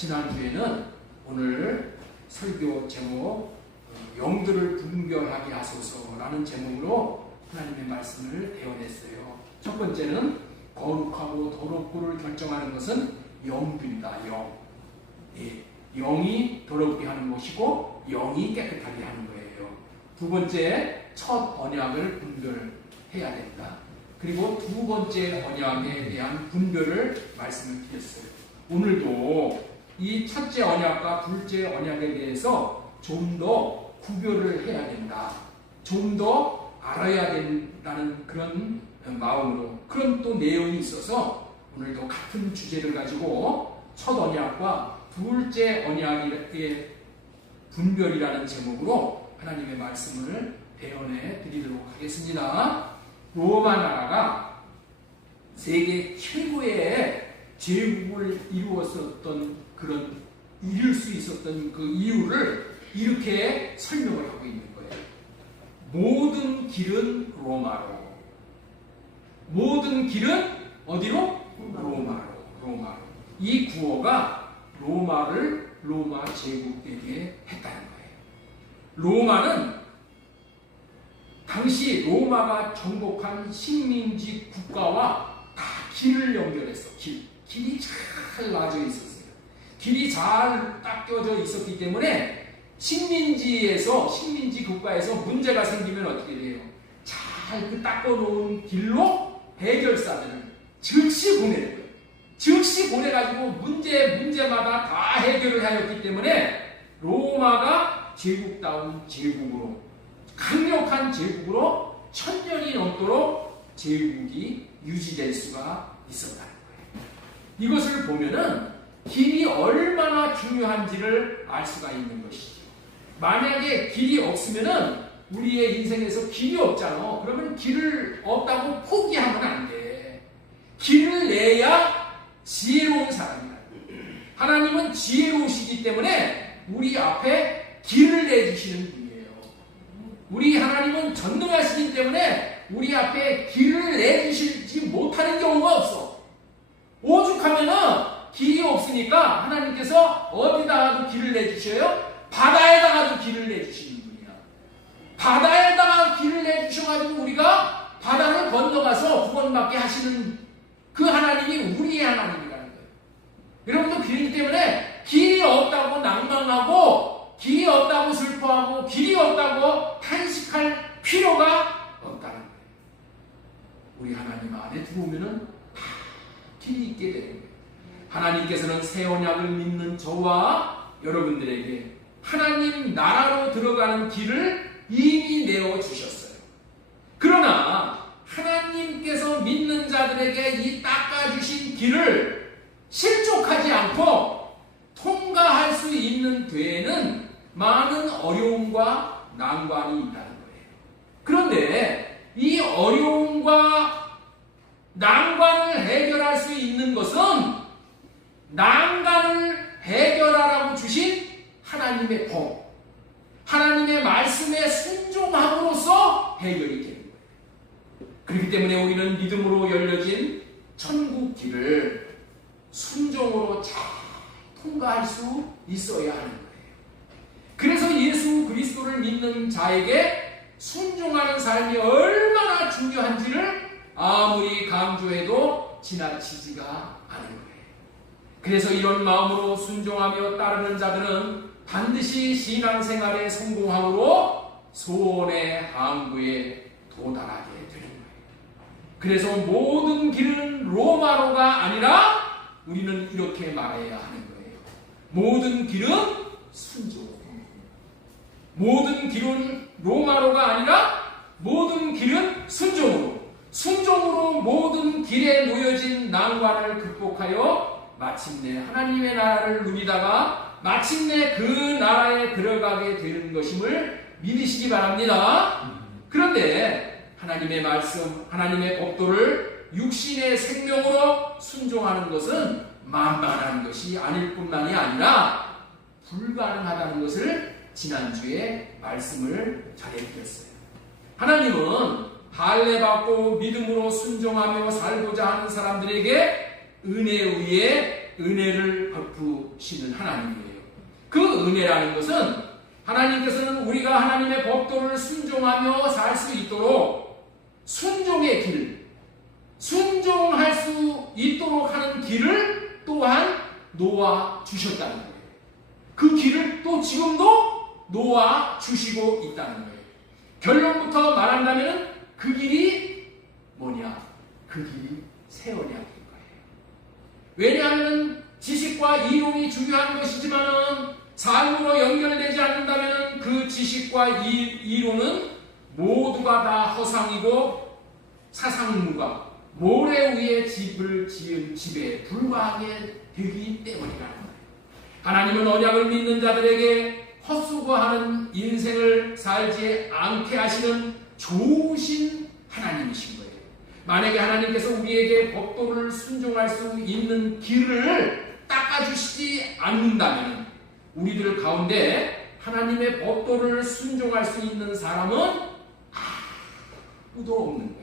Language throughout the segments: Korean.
지난주에는 오늘 설교 제목 영들을 분별하게 하소서라는 제목으로 하나님의 말씀을 배워냈어요. 첫 번째는 거룩하고 더럽고를 결정하는 것은 영들이다. 영. 예, 영이 더럽게 하는 것이고 영이 깨끗하게 하는 거예요. 두 번째, 첫 언약을 분별해야 된다. 그리고 두 번째 언약에 대한 분별을 말씀을 드렸어요. 오늘도 이 첫째 언약과 둘째 언약에 대해서 좀 더 구별을 해야 된다. 좀 더 알아야 된다는 그런 마음으로 그런 또 내용이 있어서 오늘도 같은 주제를 가지고 첫 언약과 둘째 언약의 분별이라는 제목으로 하나님의 말씀을 배워내 드리도록 하겠습니다. 로마 나라가 세계 최고의 제국을 이룰 수 있었던 그 이유를 이렇게 설명을 하고 있는 거예요. 모든 길은 로마로. 모든 길은 어디로? 로마로. 이 구호가 로마를 로마 제국되게 했다는 거예요. 로마는 당시 로마가 정복한 식민지 국가와 다 길을 연결했어. 길이 잘 놔져 있었어요. 길이 잘 닦여져 있었기 때문에 식민지 국가에서 문제가 생기면 어떻게 돼요? 잘 그 닦아놓은 길로 해결사들을 즉시 보내는 거예요. 즉시 보내가지고 문제마다 다 해결을 하였기 때문에 로마가 제국다운 제국으로, 강력한 제국으로 1000년이 넘도록 제국이 유지될 수가 있었다는 거예요. 이것을 보면은 길이 얼마나 중요한지를 알 수가 있는 것이죠. 만약에 길이 없으면은 우리의 인생에서 길이 없잖아. 그러면 길을 없다고 포기하면 안 돼. 길을 내야 지혜로운 사람이야. 하나님은 지혜로우시기 때문에 우리 앞에 길을 내주시는 분이에요. 우리 하나님은 전능하시기 때문에 우리 앞에 길을 내주시지 못하는 경우가 없어. 오죽하면은 길이 없으니까 하나님께서 어디다가도 길을 내주셔요? 바다에다가도 길을 내주시는 분이야. 바다에다가 길을 내주셔가지고 우리가 바다를 건너가서 구원받게 하시는 그 하나님이 우리의 하나님이라는 거예요. 여러분도 그렇기 때문에 길이 없다고 낭망하고 길이 없다고 슬퍼하고 길이 없다고 탄식할 필요가 없다는 거예요. 우리 하나님 안에 들어오면은 다 길이 있게 되는 거예요. 하나님께서는 새 언약을 믿는 저와 여러분들에게 하나님 나라로 들어가는 길을 이미 내어주셨어요. 그러나 하나님께서 믿는 자들에게 이 닦아주신 길을 실족하지 않고 통과할 수 있는 데에는 많은 어려움과 난관이 있다는 거예요. 그런데 이 어려움과 난관을 해결할 수 있는 것은 난관을 해결하라고 주신 하나님의 법, 하나님의 말씀에 순종함으로써 해결이 되는 거예요. 그렇기 때문에 우리는 믿음으로 열려진 천국 길을 순종으로 잘 통과할 수 있어야 하는 거예요. 그래서 예수 그리스도를 믿는 자에게 순종하는 삶이 얼마나 중요한지를 아무리 강조해도 지나치지가 않은 거예요. 그래서 이런 마음으로 순종하며 따르는 자들은 반드시 신앙생활에 성공함으로 소원의 항구에 도달하게 되는 거예요. 그래서 모든 길은 로마로가 아니라 우리는 이렇게 말해야 하는 거예요. 모든 길은 순종. 모든 길은 로마로가 아니라 모든 길은 순종으로. 순종으로 모든 길에 놓여진 난관을 극복하여 마침내 하나님의 나라를 누리다가 마침내 그 나라에 들어가게 되는 것임을 믿으시기 바랍니다. 그런데 하나님의 말씀, 하나님의 법도를 육신의 생명으로 순종하는 것은 만만한 것이 아닐 뿐만이 아니라 불가능하다는 것을 지난주에 말씀을 전해드렸어요. 하나님은 할례받고 믿음으로 순종하며 살고자 하는 사람들에게 은혜 위에 은혜를 베푸시는 하나님이에요. 그 은혜라는 것은 하나님께서는 우리가 하나님의 법도를 순종하며 살 수 있도록 순종의 길, 순종할 수 있도록 하는 길을 또한 놓아 주셨다는 거예요. 그 길을 또 지금도 놓아 주시고 있다는 거예요. 결론부터 말한다면 그 길이 뭐냐? 그 길이 새 언약인 거예요. 왜냐하면 지식과 이론이 중요한 것이지만 삶으로 연결되지 않는다면 그 지식과 이론은 모두가 다 허상이고 사상무가 모래 위에 집을 지은 집에 불과하게 되기 때문이라는 거예요. 하나님은 언약을 믿는 자들에게 헛수고하는 인생을 살지 않게 하시는 좋으신 하나님이신 거예요. 만약에 하나님께서 우리에게 법도를 순종할 수 있는 길을 닦아주시지 않는다면 우리들 가운데 하나님의 법도를 순종할 수 있는 사람은 아무도 없는 거예요.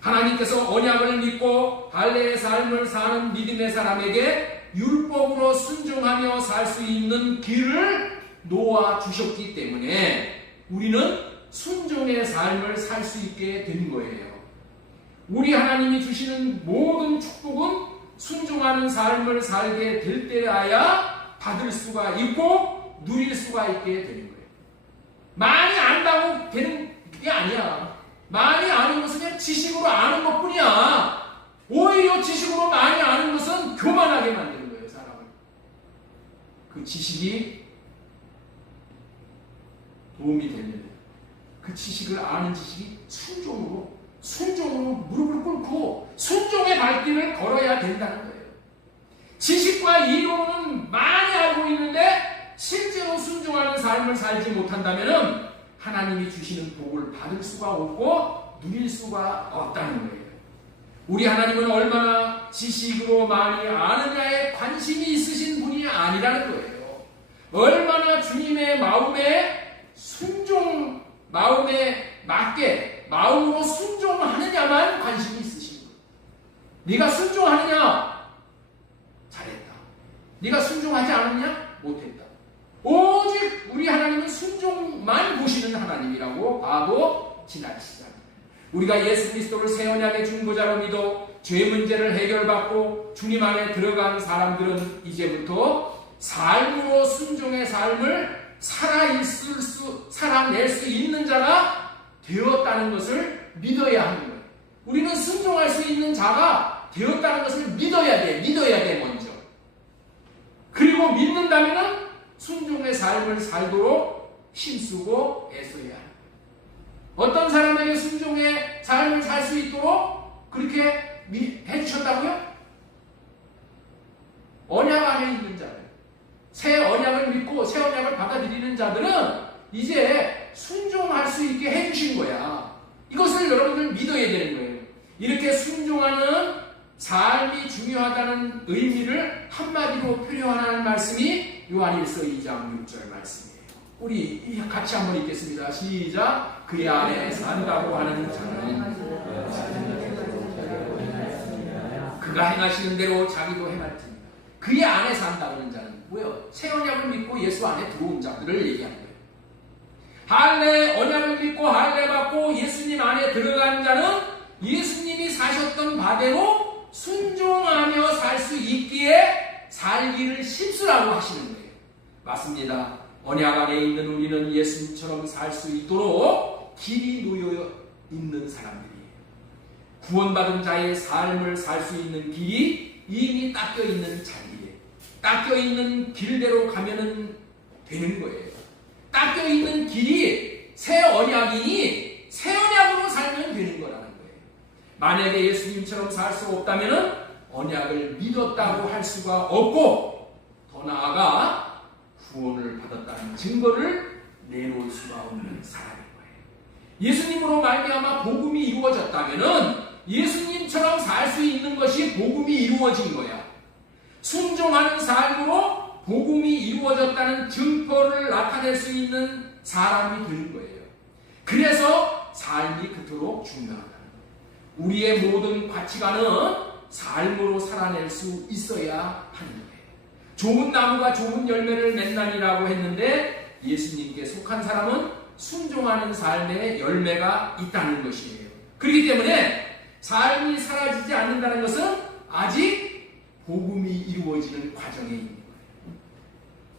하나님께서 언약을 믿고 할례의 삶을 사는 믿음의 사람에게 율법으로 순종하며 살 수 있는 길을 놓아주셨기 때문에 우리는 순종의 삶을 살 수 있게 된 거예요. 우리 하나님이 주시는 모든 축복은 순종하는 삶을 살게 될 때야야 받을 수가 있고 누릴 수가 있게 되는 거예요. 많이 안다고 되는 게 아니야. 많이 아는 것은 그냥 지식으로 아는 것뿐이야. 오히려 지식으로 많이 아는 것은 교만하게 만드는 거예요, 사람을. 그 지식이 도움이 되면 그 지식을 아는 지식이 순종으로 무릎을 꿇고 순종의 발길을 걸어야 된다는 거예요. 지식과 이론은 많이 알고 있는데 실제로 순종하는 삶을 살지 못한다면 하나님이 주시는 복을 받을 수가 없고 누릴 수가 없다는 거예요. 우리 하나님은 얼마나 지식으로 많이 아느냐에 관심이 있으신 분이 아니라는 거예요. 얼마나 주님의 마음에 맞게 마음으로 순종하느냐만 관심이 있으신 거예요. 네가 순종하느냐? 잘했다. 네가 순종하지 않았냐? 못했다. 오직 우리 하나님은 순종만 보시는 하나님이라고 봐도 지나치지 않아요. 우리가 예수 그리스도를 새 언약의 중보자로 믿어 죄 문제를 해결받고 주님 안에 들어간 사람들은 이제부터 삶으로 순종의 삶을 살아낼 수 있는 자가 되었다는 것을 믿어야 하는 거예요. 우리는 순종할 수 있는 자가 되었다는 것을 믿어야 돼 먼저. 그리고 믿는다면 순종의 삶을 살도록 힘쓰고 애써야 해요. 어떤 사람에게 순종의 삶을 살 수 있도록 그렇게 해주셨다고요? 언약 안에 있는 자들, 새 언약을 믿고 새 언약을 받아들이는 자들은 이제 순종할 수 있게 해주신 거야. 이것을 여러분들 믿어야 되는 거예요. 이렇게 순종하는 삶이 중요하다는 의미를 한마디로 표현하는 말씀이 요한일서 2장 6절 말씀이에요. 우리 같이 한번 읽겠습니다. 시작. 그의 안에 산다고 하는 자는 그가 행하시는 대로 자기도 행할 테니라. 그의 안에 산다고 하는 자는 뭐예요? 새 언약을 믿고 예수 안에 들어온 자들을 얘기하는 거예요. 할례 언약을 믿고 할례 받고 예수님 안에 들어간 자는 예수님이 사셨던 바대로 순종하며 살 수 있기에 살기를 힘쓰라고 하시는 거예요. 맞습니다. 언약 안에 있는 우리는 예수님처럼 살 수 있도록 길이 놓여 있는 사람들이에요. 구원받은 자의 삶을 살 수 있는 길이 이미 닦여 있는 자리에 닦여 있는 길대로 가면은 되는 거예요. 닦여 있는 길이 새 언약이니 새 언약으로 살면 되는 거라는 거예요. 만약에 예수님처럼 살 수 없다면은 언약을 믿었다고 할 수가 없고 더 나아가 구원을 받았다는 증거를 내놓을 수가 없는 사람인 거예요. 예수님으로 말미암아 복음이 이루어졌다면은 예수님처럼 살 수 있는 것이 복음이 이루어진 거야. 순종하는 삶으로 복음이 이루어졌다는 증거를 나타낼 수 있는 사람이 되는 거예요. 그래서 삶이 그토록 중요하다는 거예요. 우리의 모든 가치관은 삶으로 살아낼 수 있어야 하는 거예요. 좋은 나무가 좋은 열매를 맺나니라고 했는데 예수님께 속한 사람은 순종하는 삶의 열매가 있다는 것이에요. 그렇기 때문에 삶이 사라지지 않는다는 것은 아직 복음이 이루어지는 과정에 있는 거예요.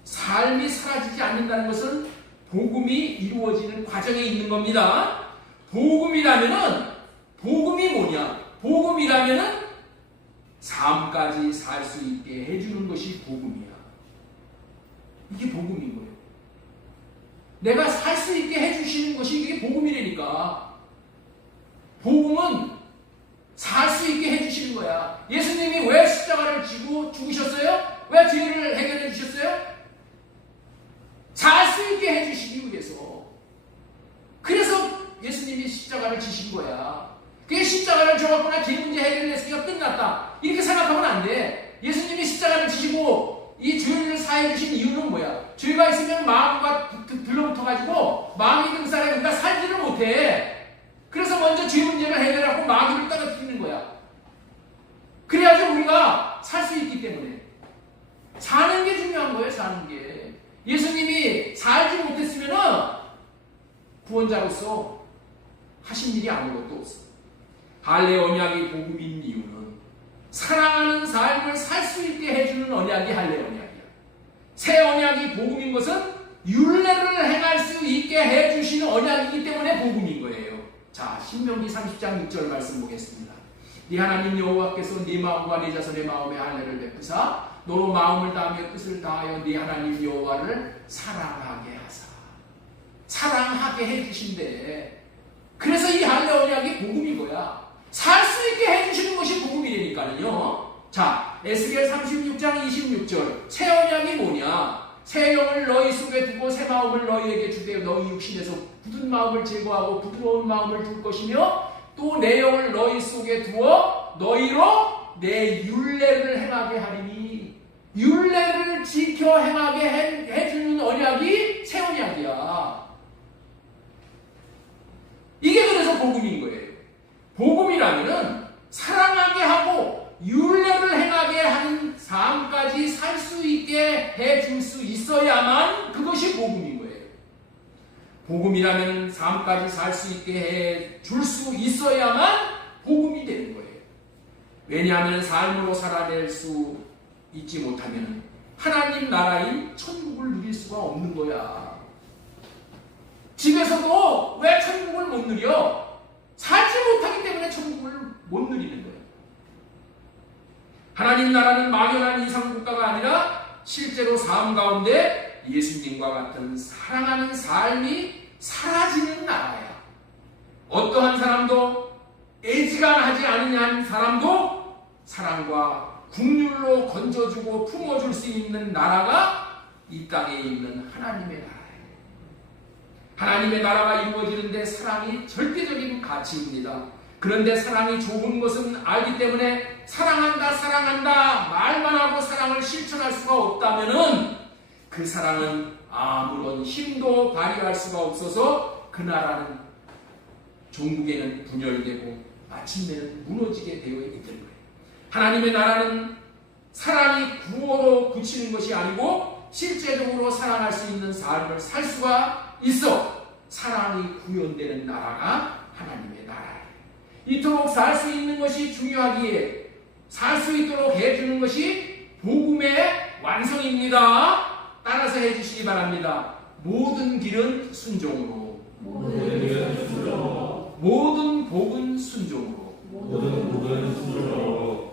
삶이 사라지지 않는다는 것은 복음이 이루어지는 과정에 있는 겁니다. 복음이라면은 복음이 뭐냐? 복음이라면은 삶까지 살 수 있게 해주는 것이 복음이야. 이게 복음인 거예요. 내가 살 수 있게 해주시는 것이 이게 복음이라니까. 복음은 살 수 있게 해주시는 거야. 예수님이 왜 십자가를 지고 죽으셨어요? 왜 죄를 해결해 주셨어요? 살 수 있게 해주시기 위해서. 그래서 예수님이 십자가를 지신 거야. 그게 십자가를 져갖거나 죄 문제 해결했으니까 끝났다, 이렇게 생각하면 안 돼. 예수님이 십자가를 지시고 이 죄를 사해 주신 이유는 뭐야? 죄가 있으면 마음과 들러붙어가지고 마음이 든 사람이 우리가 살지를 못해. 그래서 먼저 죄 문제를 해결하고 마귀를 떨어뜨리는 거야. 그래야지 우리가 살 수 있기 때문에. 사는 게 중요한 거예요. 사는 게. 예수님이 살지 못했으면 구원자로서 하신 일이 아무것도 없어. 할례 언약이 복음인 이유는 사랑하는 삶을 살 수 있게 해주는 언약이 할례 언약이야. 새 언약이 복음인 것은 율례를 행할 수 있게 해주시는 언약이기 때문에 복음인 거예요. 자, 신명기 30장 6절 말씀 보겠습니다. 네 하나님 여호와께서 네 마음과 네 자손의 마음에 할례를 베푸사 너로 마음을 다하며 뜻을 다하여 네 하나님 여호와를 사랑하게 하사. 사랑하게 해주신대. 그래서 이 할례 언약이 복음인 거야. 살 수 있게 해주시는 것이 복음이라니까요. 자, 에스겔 36장 26절. 새 언약이 뭐냐? 새 영을 너희 속에 두고 새 마음을 너희에게 주되 너희 육신에서 굳은 마음을 제거하고 부드러운 마음을 줄 것이며 또 내 영을 너희 속에 두어 너희로 내 율례를 행하게 하리니. 율례를 지켜 행하게 해주는 언약이 새 언약이야. 이게 그래서 복음인 거예요. 복음이라면은 사랑하게 하고 율례를 행하게 하는 삶까지 살 수 있게 해줄 수 있어야만 그것이 복음인 거예요. 복음이라면 삶까지 살 수 있게 해줄 수 있어야만 복음이 되는 거예요. 왜냐하면 삶으로 살아낼 수 있지 못하면 하나님 나라인 천국을 누릴 수가 없는 거야. 집에서도 왜 천국을 못 누려? 살지 못하기 때문에 천국을 못 누리는 거예요. 하나님 나라는 막연한 이상국가가 아니라 실제로 삶 가운데 예수님과 같은 사랑하는 삶이 사라지는 나라야. 어떠한 사람도 애지간하지 않은 사람도 사랑과 국률로 건져주고 품어줄 수 있는 나라가 이 땅에 있는 하나님의 나라예요. 하나님의 나라가 이루어지는데 사랑이 절대적인 가치입니다. 그런데 사랑이 좋은 것은 알기 때문에 사랑한다 말만 하고 사랑을 실천할 수가 없다면은 그 사랑은 아무런 힘도 발휘할 수가 없어서 그 나라는 종국에는 분열되고 마침내는 무너지게 되어 있는 거예요. 하나님의 나라는 사랑이 구호로 붙이는 것이 아니고 실제적으로 사랑할 수 있는 삶을 살 수가 있어. 사랑이 구현되는 나라가 하나님의 나라예요. 이토록 살 수 있는 것이 중요하기에 살 수 있도록 해주는 것이 복음의 완성입니다. 따라서 해주시기 바랍니다. 모든 길은 순종으로, 모든 복은 순종으로.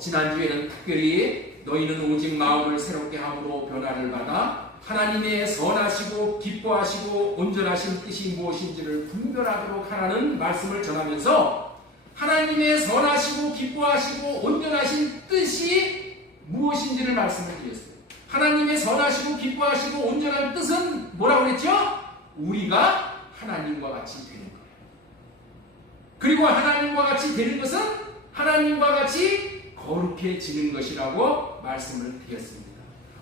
지난주에는 특별히 너희는 오직 마음을 새롭게 함으로 변화를 받아 하나님의 선하시고 기뻐하시고 온전하신 뜻이 무엇인지를 분별하도록 하라는 말씀을 전하면서 하나님의 선하시고 기뻐하시고 온전하신 뜻이 무엇인지를 말씀을 드렸어요. 하나님의 선하시고 기뻐하시고 온전한 뜻은 뭐라고 그랬죠? 우리가 하나님과 같이 되는 거예요. 그리고 하나님과 같이 되는 것은 하나님과 같이 거룩해지는 것이라고 말씀을 드렸습니다.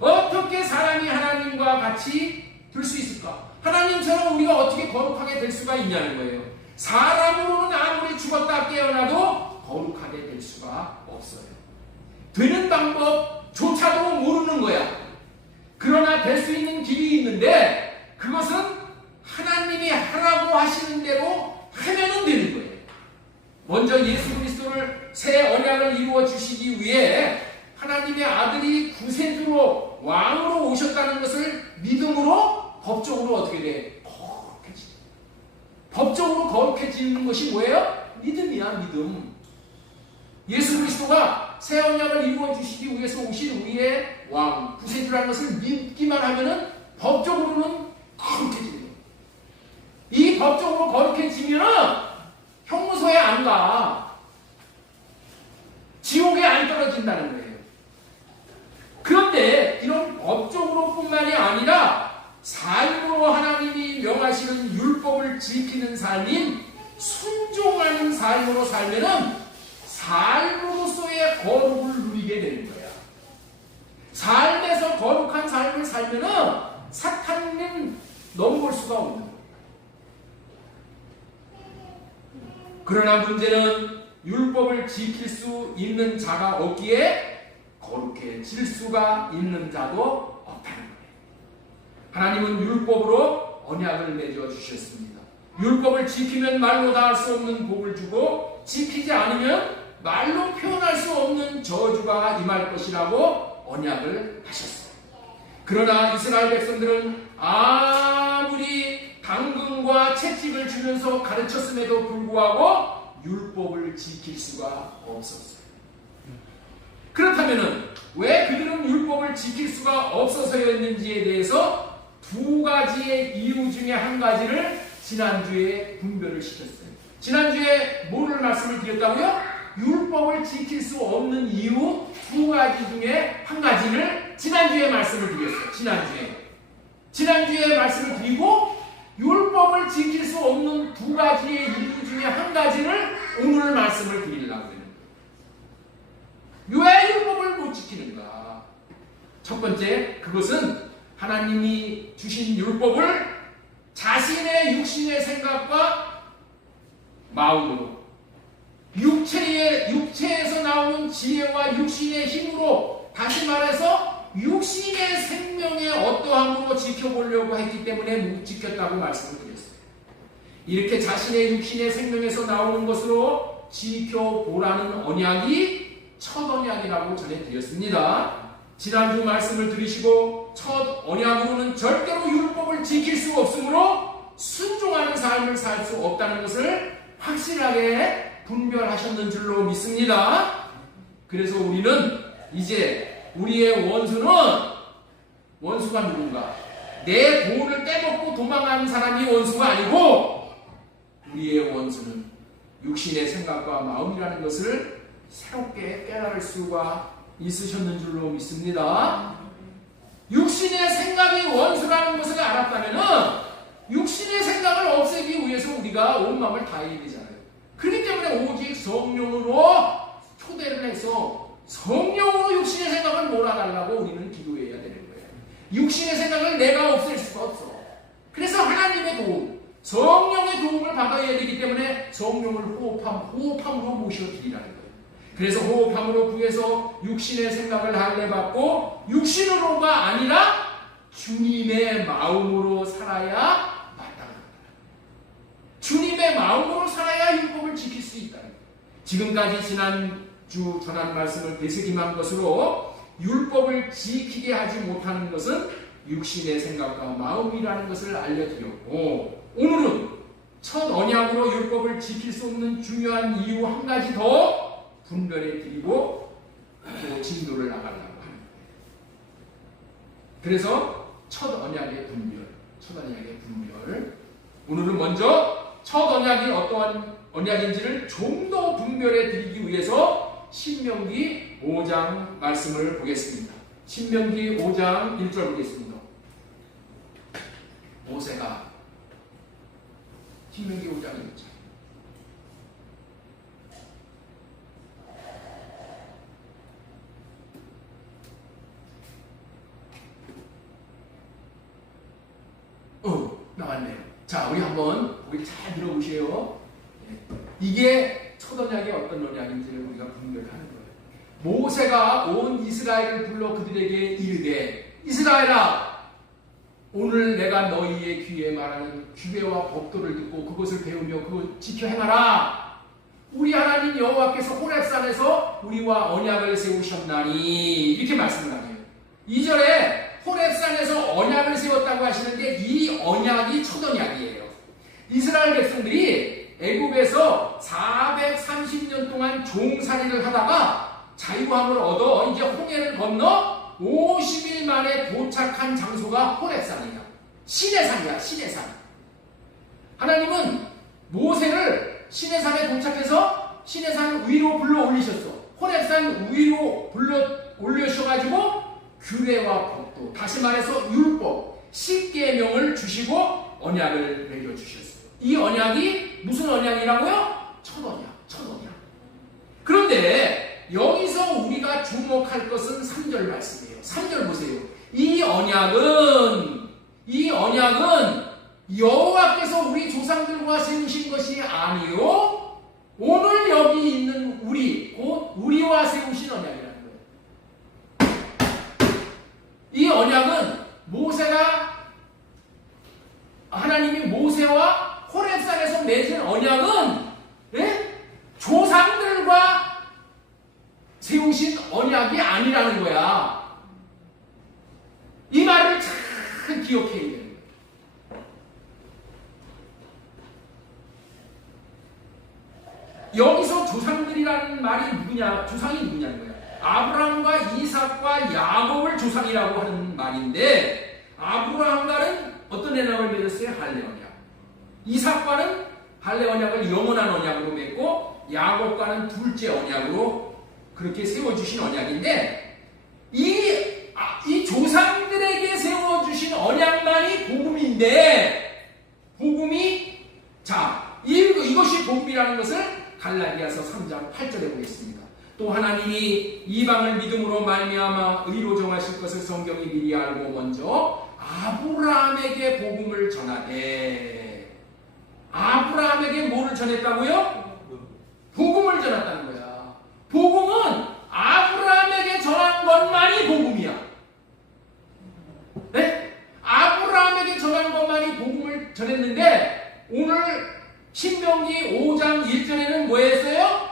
어떻게 사람이 하나님과 같이 될 수 있을까? 하나님처럼 우리가 어떻게 거룩하게 될 수가 있냐는 거예요. 사람으로는 아무리 죽었다 깨어나도 거룩하게 될 수가 없어요. 되는 방법조차도 모르는 거야. 그러나 될 수 있는 길이 있는데 그것은 하나님이 하라고 하시는 대로 하면은 되는 거예요. 먼저 예수 그리스도를 새 언약을 이루어 주시기 위해 하나님의 아들이 구세주로 왕으로 오셨다는 것을 믿음으로 법적으로 어떻게 돼? 거룩해지는. 법적으로 거룩해지는 것이 뭐예요? 믿음이야, 믿음. 예수 그리스도가 새 언약을 이루어 주시기 위해서 오신 우리의 왕, 구세주라는 것을 믿기만 하면은 법적으로는 거룩해지는 거예요. 이 법적으로 거룩해지면은 형무소에 안 가. 지옥에 안 떨어진다는 거예요. 그런데 이런 법적으로 뿐만이 아니라 삶으로 하나님이 명하시는 율법을 지키는 삶인 순종하는 삶으로 살면은 삶으로서의 거룩을 누리게 되는 거야. 삶에서 거룩한 삶을 살면은 사탄은 넘볼 수가 없는 거야. 그러나 문제는 율법을 지킬 수 있는 자가 없기에 거룩해질 수가 있는 자도 없다는 거예요. 하나님은 율법으로 언약을 맺어 주셨습니다. 율법을 지키면 말로 다 할 수 없는 복을 주고 지키지 않으면 말로 표현할 수 없는 저주가 임할 것이라고 언약을 하셨어요. 그러나 이스라엘 백성들은 아무리 당근과 채찍을 주면서 가르쳤음에도 불구하고 율법을 지킬 수가 없었어요. 그렇다면 왜 그들은 율법을 지킬 수가 없어서였는지에 대해서 두 가지의 이유 중에 한 가지를 지난주에 분별을 시켰어요. 지난주에 뭐를 말씀을 드렸다고요? 율법을 지킬 수 없는 이유 두 가지 중에 한 가지를 지난주에 말씀을 드렸어요. 지난주에 말씀을 드리고 율법을 지킬 수 없는 두 가지의 이유 중에 한 가지를 오늘 말씀을 드리려고 하는 거예요. 왜 율법을 못 지키는가? 첫 번째, 그것은 하나님이 주신 율법을 자신의 육신의 생각과 마음으로 육체에서 나오는 지혜와 육신의 힘으로, 다시 말해서 육신의 생명의 어떠함으로 지켜보려고 했기 때문에 못 지켰다고 말씀을 드렸어요. 이렇게 자신의 육신의 생명에서 나오는 것으로 지켜보라는 언약이 첫 언약이라고 전해드렸습니다. 지난주 말씀을 들으시고 첫 언약으로는 절대로 율법을 지킬 수 없으므로 순종하는 삶을 살 수 없다는 것을 확실하게 분별하셨는 줄로 믿습니다. 그래서 우리는 이제 우리의 원수가 누군가? 내 돈을 떼먹고 도망가는 사람이 원수가 아니고 우리의 원수는 육신의 생각과 마음이라는 것을 새롭게 깨달을 수가 있으셨는 줄로 믿습니다. 육신의 생각이 원수라는 것을 알았다면 육신의 생각을 없애기 위해서 우리가 온 마음을 다해야 되잖아요. 그렇기 때문에 오직 성령으로 초대를 해서 성령으로 육신의 생각을 몰아달라고 우리는 기도해야 되는 거예요. 육신의 생각을 내가 없앨 수가 없어. 그래서 하나님의 도움, 성령의 도움을 받아야 되기 때문에 성령을 호흡함으로 모셔드리라는 거예요. 그래서 호흡함으로 구해서 육신의 생각을 할례받고 육신으로가 아니라 주님의 마음으로 살아야 주님의 마음으로 살아야 율법을 지킬 수 있다. 지금까지 지난주 전한 말씀을 되새김한 것으로 율법을 지키게 하지 못하는 것은 육신의 생각과 마음이라는 것을 알려드렸고, 오늘은 첫 언약으로 율법을 지킬 수 없는 중요한 이유 한 가지 더 분별해 드리고 또 진도를 나가려고 합니다. 그래서 첫 언약의 분별. 오늘은 먼저 첫 언약이 어떠한 언약인지를 좀 더 분별해 드리기 위해서 신명기 5장 말씀을 보겠습니다. 신명기 5장 1절 보겠습니다. 모세가 신명기 5장 1절. 나왔네요. 자, 우리 한번 잘 들어보세요. 이게 첫 언약이 어떤 언약인지를 우리가 분별하는 거예요. 모세가 온 이스라엘을 불러 그들에게 이르되 이스라엘아 오늘 내가 너희의 귀에 말하는 규례와 법도를 듣고 그것을 배우며 그것 지켜 행하라. 우리 하나님 여호와께서 호렙산에서 우리와 언약을 세우셨나니 이렇게 말씀을 하네요. 2절에 호렙산에서 언약을 세웠다고 하시는데 이 언약이 첫 언약이에요. 이스라엘 백성들이 애굽에서 430년 동안 종살이를 하다가 자유함을 얻어 이제 홍해를 건너 50일 만에 도착한 장소가 호렙산이야. 신의 산이야, 신의 산. 하나님은 모세를 신의 산에 도착해서 신의 산 위로 불러 올리셨어. 호렙산 위로 불러 올리셔가지고 규례와 법도, 다시 말해서 율법, 10계명을 주시고 언약을 내려주셨어요. 이 언약이 무슨 언약이라고요? 첫 언약, 첫 언약. 그런데 여기서 우리가 주목할 것은 3절 말씀이에요. 3절 보세요. 이 언약은 여호와께서 우리 조상들과 세우신 것이 아니요 오늘 여기 있는 우리, 곧 우리와 세우신 언약이라는 거예요. 이 언약은 하나님이 모세와 호렙산에서 맺은 언약은 조상들과 세우신 언약이 아니라는 거야. 이 말을 잘 기억해야 되는 거야. 여기서 조상들이라는 말이 누구냐? 조상이 누구냐는 거야. 아브라함과 이삭과 야곱을 조상이라고 하는 말인데 아브라함과는 어떤 언약을 맺었어요? 할례 언약. 이삭과는 할례 언약을 영원한 언약으로 맺고 야곱과는 둘째 언약으로 그렇게 세워주신 언약인데 이 조상들에게 세워주신 언약만이 복음인데 이것이 복음이라는 것을 갈라디아서 3장 8절에 보겠습니다. 또 하나님이 이방을 믿음으로 말미암아 의로 정하실 것을 성경이 미리 알고 먼저 아브라함에게 복음을 전하되 아브라함에게 뭐를 전했다고요? 복음을 전했다는 거야. 복음은 아브라함에게 전한 것만이 복음이야. 네? 아브라함에게 전한 것만이 복음을 전했는데 오늘 신명기 5장 1절에는 뭐 했어요?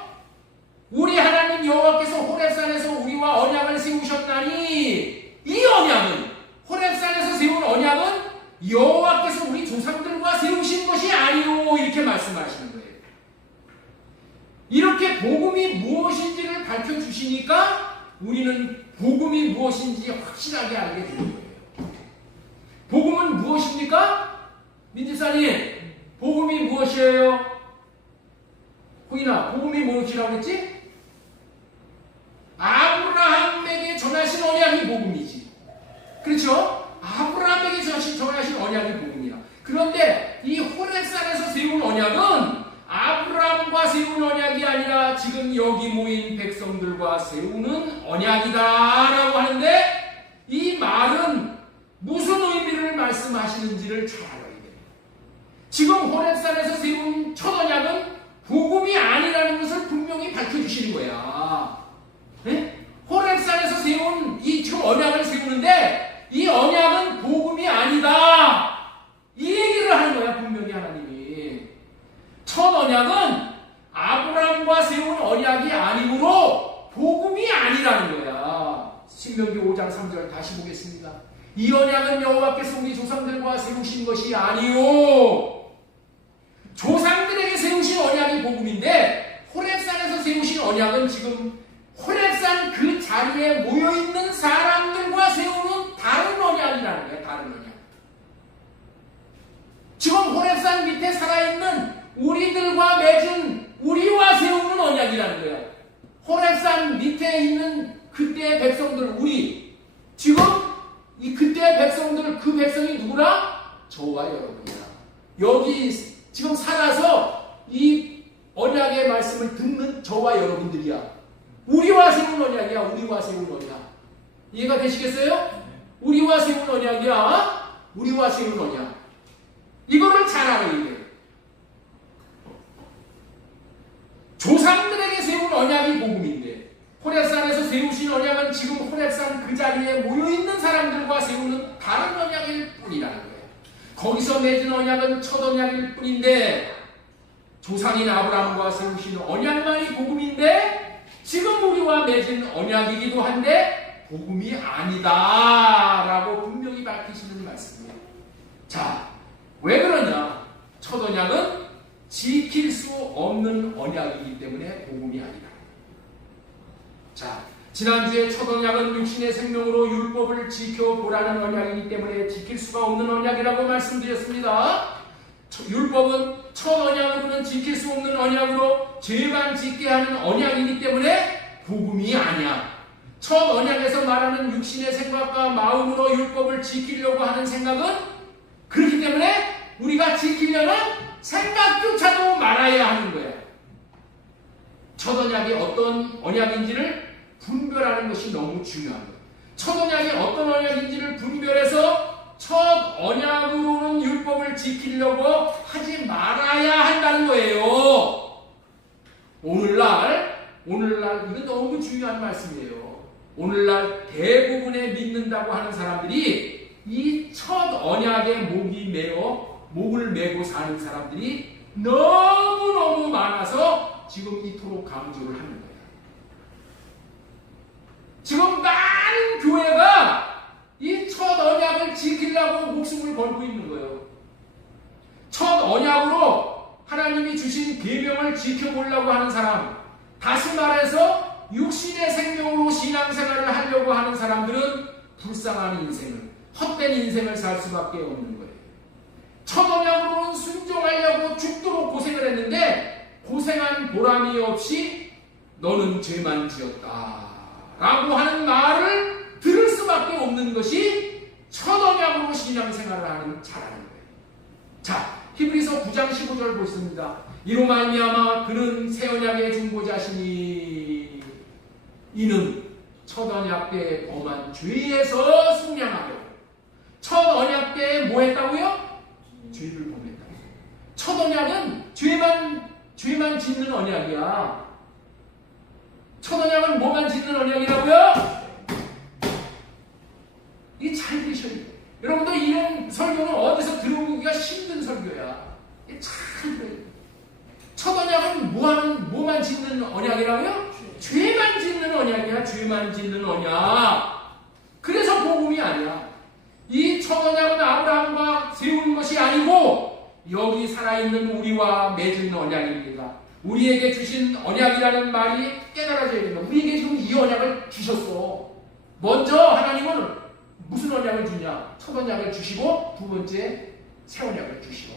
우리 하나님 여호와께서 호렙산에서 우리와 언약을 세우셨나니 이 언약은 호렙산에서 세운 언약은 여호와께서 우리 조상들과 세우신 것이 아니오 이렇게 말씀하시는 거예요. 이렇게 복음이 무엇인지를 밝혀주시니까 우리는 복음이 무엇인지 확실하게 알게 되는 거예요. 복음은 무엇입니까? 민지사님 복음이 무엇이에요? 호인아, 복음이 무엇이라고 했지? 아브라함에게 전하신 언약이 복음이지. 그렇죠? 아브라함에게 전하신 언약이 복음이야. 그런데 이 호렙산에서 세운 언약은 아브라함과 세운 언약이 아니라 지금 여기 모인 백성들과 세우는 언약이다라고 하는데 이 말은 무슨 의미를 말씀하시는지를 잘 알아야 돼요. 지금 호렙산에서 세운 첫 언약은 복음이 아니라는 것을 분명히 밝혀주시는 거야. 네? 호렙산에서 세운 이 지금 언약을 세우는데 이 언약은 복음이 아니다. 이 얘기를 하는 거야 분명히 하나님이. 첫 언약은 아브라함과 세운 언약이 아니므로 복음이 아니라는 거야. 신명기 5장 3절 다시 보겠습니다. 이 언약은 여호와께서 우리 조상들과 세우신 것이 아니요 조상들에게 세우신 언약이 복음인데 호렙산에서 세우신 언약은 지금 호렙산 그 자리에 모여있는 사람들과 세우는 다른 언약이라는 거야. 다른 언약. 지금 호렙산 밑에 살아있는 우리들과 맺은 우리와 세우는 언약이라는 거야. 호렙산 밑에 있는 그때의 백성들 우리 지금 이 그때의 백성들 그 백성이 누구나? 저와 여러분이야. 여기 지금 살아서 이 언약의 말씀을 듣는 저와 여러분들이야. 우리와 세운 언약이야. 우리와 세운 언약. 이해가 되시겠어요? 우리와 세운 언약이야. 우리와 세운 언약. 이거를 잘 알아야 돼요. 조상들에게 세운 언약이 복음인데 호렙산에서 세우신 언약은 지금 호렙산 그 자리에 모여있는 사람들과 세우는 다른 언약일 뿐이라는 거예요. 거기서 맺은 언약은 첫 언약일 뿐인데 조상인 아브라함과 세우신 언약만이 복음인데 지금 우리와 맺은 언약이기도 한데 복음이 아니다라고 분명히 밝히시는 말씀이에요. 자, 왜 그러냐? 첫 언약은 지킬 수 없는 언약이기 때문에 복음이 아니다. 자, 지난주에 첫 언약은 육신의 생명으로 율법을 지켜보라는 언약이기 때문에 지킬 수가 없는 언약이라고 말씀드렸습니다. 율법은 첫 언약으로는 지킬 수 없는 언약으로 죄만 짓게 하는 언약이기 때문에 복음이 아니야. 첫 언약에서 말하는 육신의 생각과 마음으로 율법을 지키려고 하는 생각은 그렇기 때문에 우리가 지키려는 생각조차도 말아야 하는 거야. 첫 언약이 어떤 언약인지를 분별하는 것이 너무 중요한 거예요. 첫 언약이 어떤 언약인지를 분별해서 첫 언약으로는 율법을 지키려고 하지 말아야 한다는 거예요. 오늘날 이건 너무 중요한 말씀이에요. 오늘날 대부분의 믿는다고 하는 사람들이 이 첫 언약에 목을 메고 사는 사람들이 너무너무 많아서 지금 이토록 강조를 하는 거예요. 지금 많은 교회가 이 첫 언약을 지키려고 목숨을 걸고 있는 거예요. 첫 언약으로 하나님이 주신 계명을 지켜보려고 하는 사람, 다시 말해서 육신의 생명으로 신앙생활을 하려고 하는 사람들은 불쌍한 인생을, 헛된 인생을 살 수밖에 없는 거예요. 첫 언약으로는 순종하려고 죽도록 고생을 했는데 고생한 보람이 없이 너는 죄만 지었다 라고 하는 말을 들을 수밖에 없는 것이 첫 언약으로 신앙생활을 하는 자라는 거예요. 자, 히브리서 9장 15절 보겠습니다. 이로 말미암아 그는 새 언약의 중보자시니 이는 첫 언약 때 범한 죄에서 속량하려. 첫 언약 때 뭐 했다고요? 죄를 범했다고요. 첫 언약은 죄만 짓는 언약이야. 첫 언약은 뭐만 짓는 언약이라고요? 이게 잘 들으셔야 돼요. 여러분들 이런 설교는 어디서 들어보기가 힘든 설교야. 이게 잘 들어야 돼요. 첫 언약은 뭐만 짓는 언약이라고요? 죄만 짓는 언약이야. 죄만 짓는 언약. 그래서 복음이 아니야. 이 첫 언약은 아브라함과 세운 것이 아니고 여기 살아있는 우리와 맺은 언약입니다. 우리에게 주신 언약이라는 말이 깨달아져야 된다. 우리에게 지금 이 언약을 주셨어. 먼저 하나님은 무슨 언약을 주냐? 첫 언약을 주시고 두 번째 새 언약을 주시고.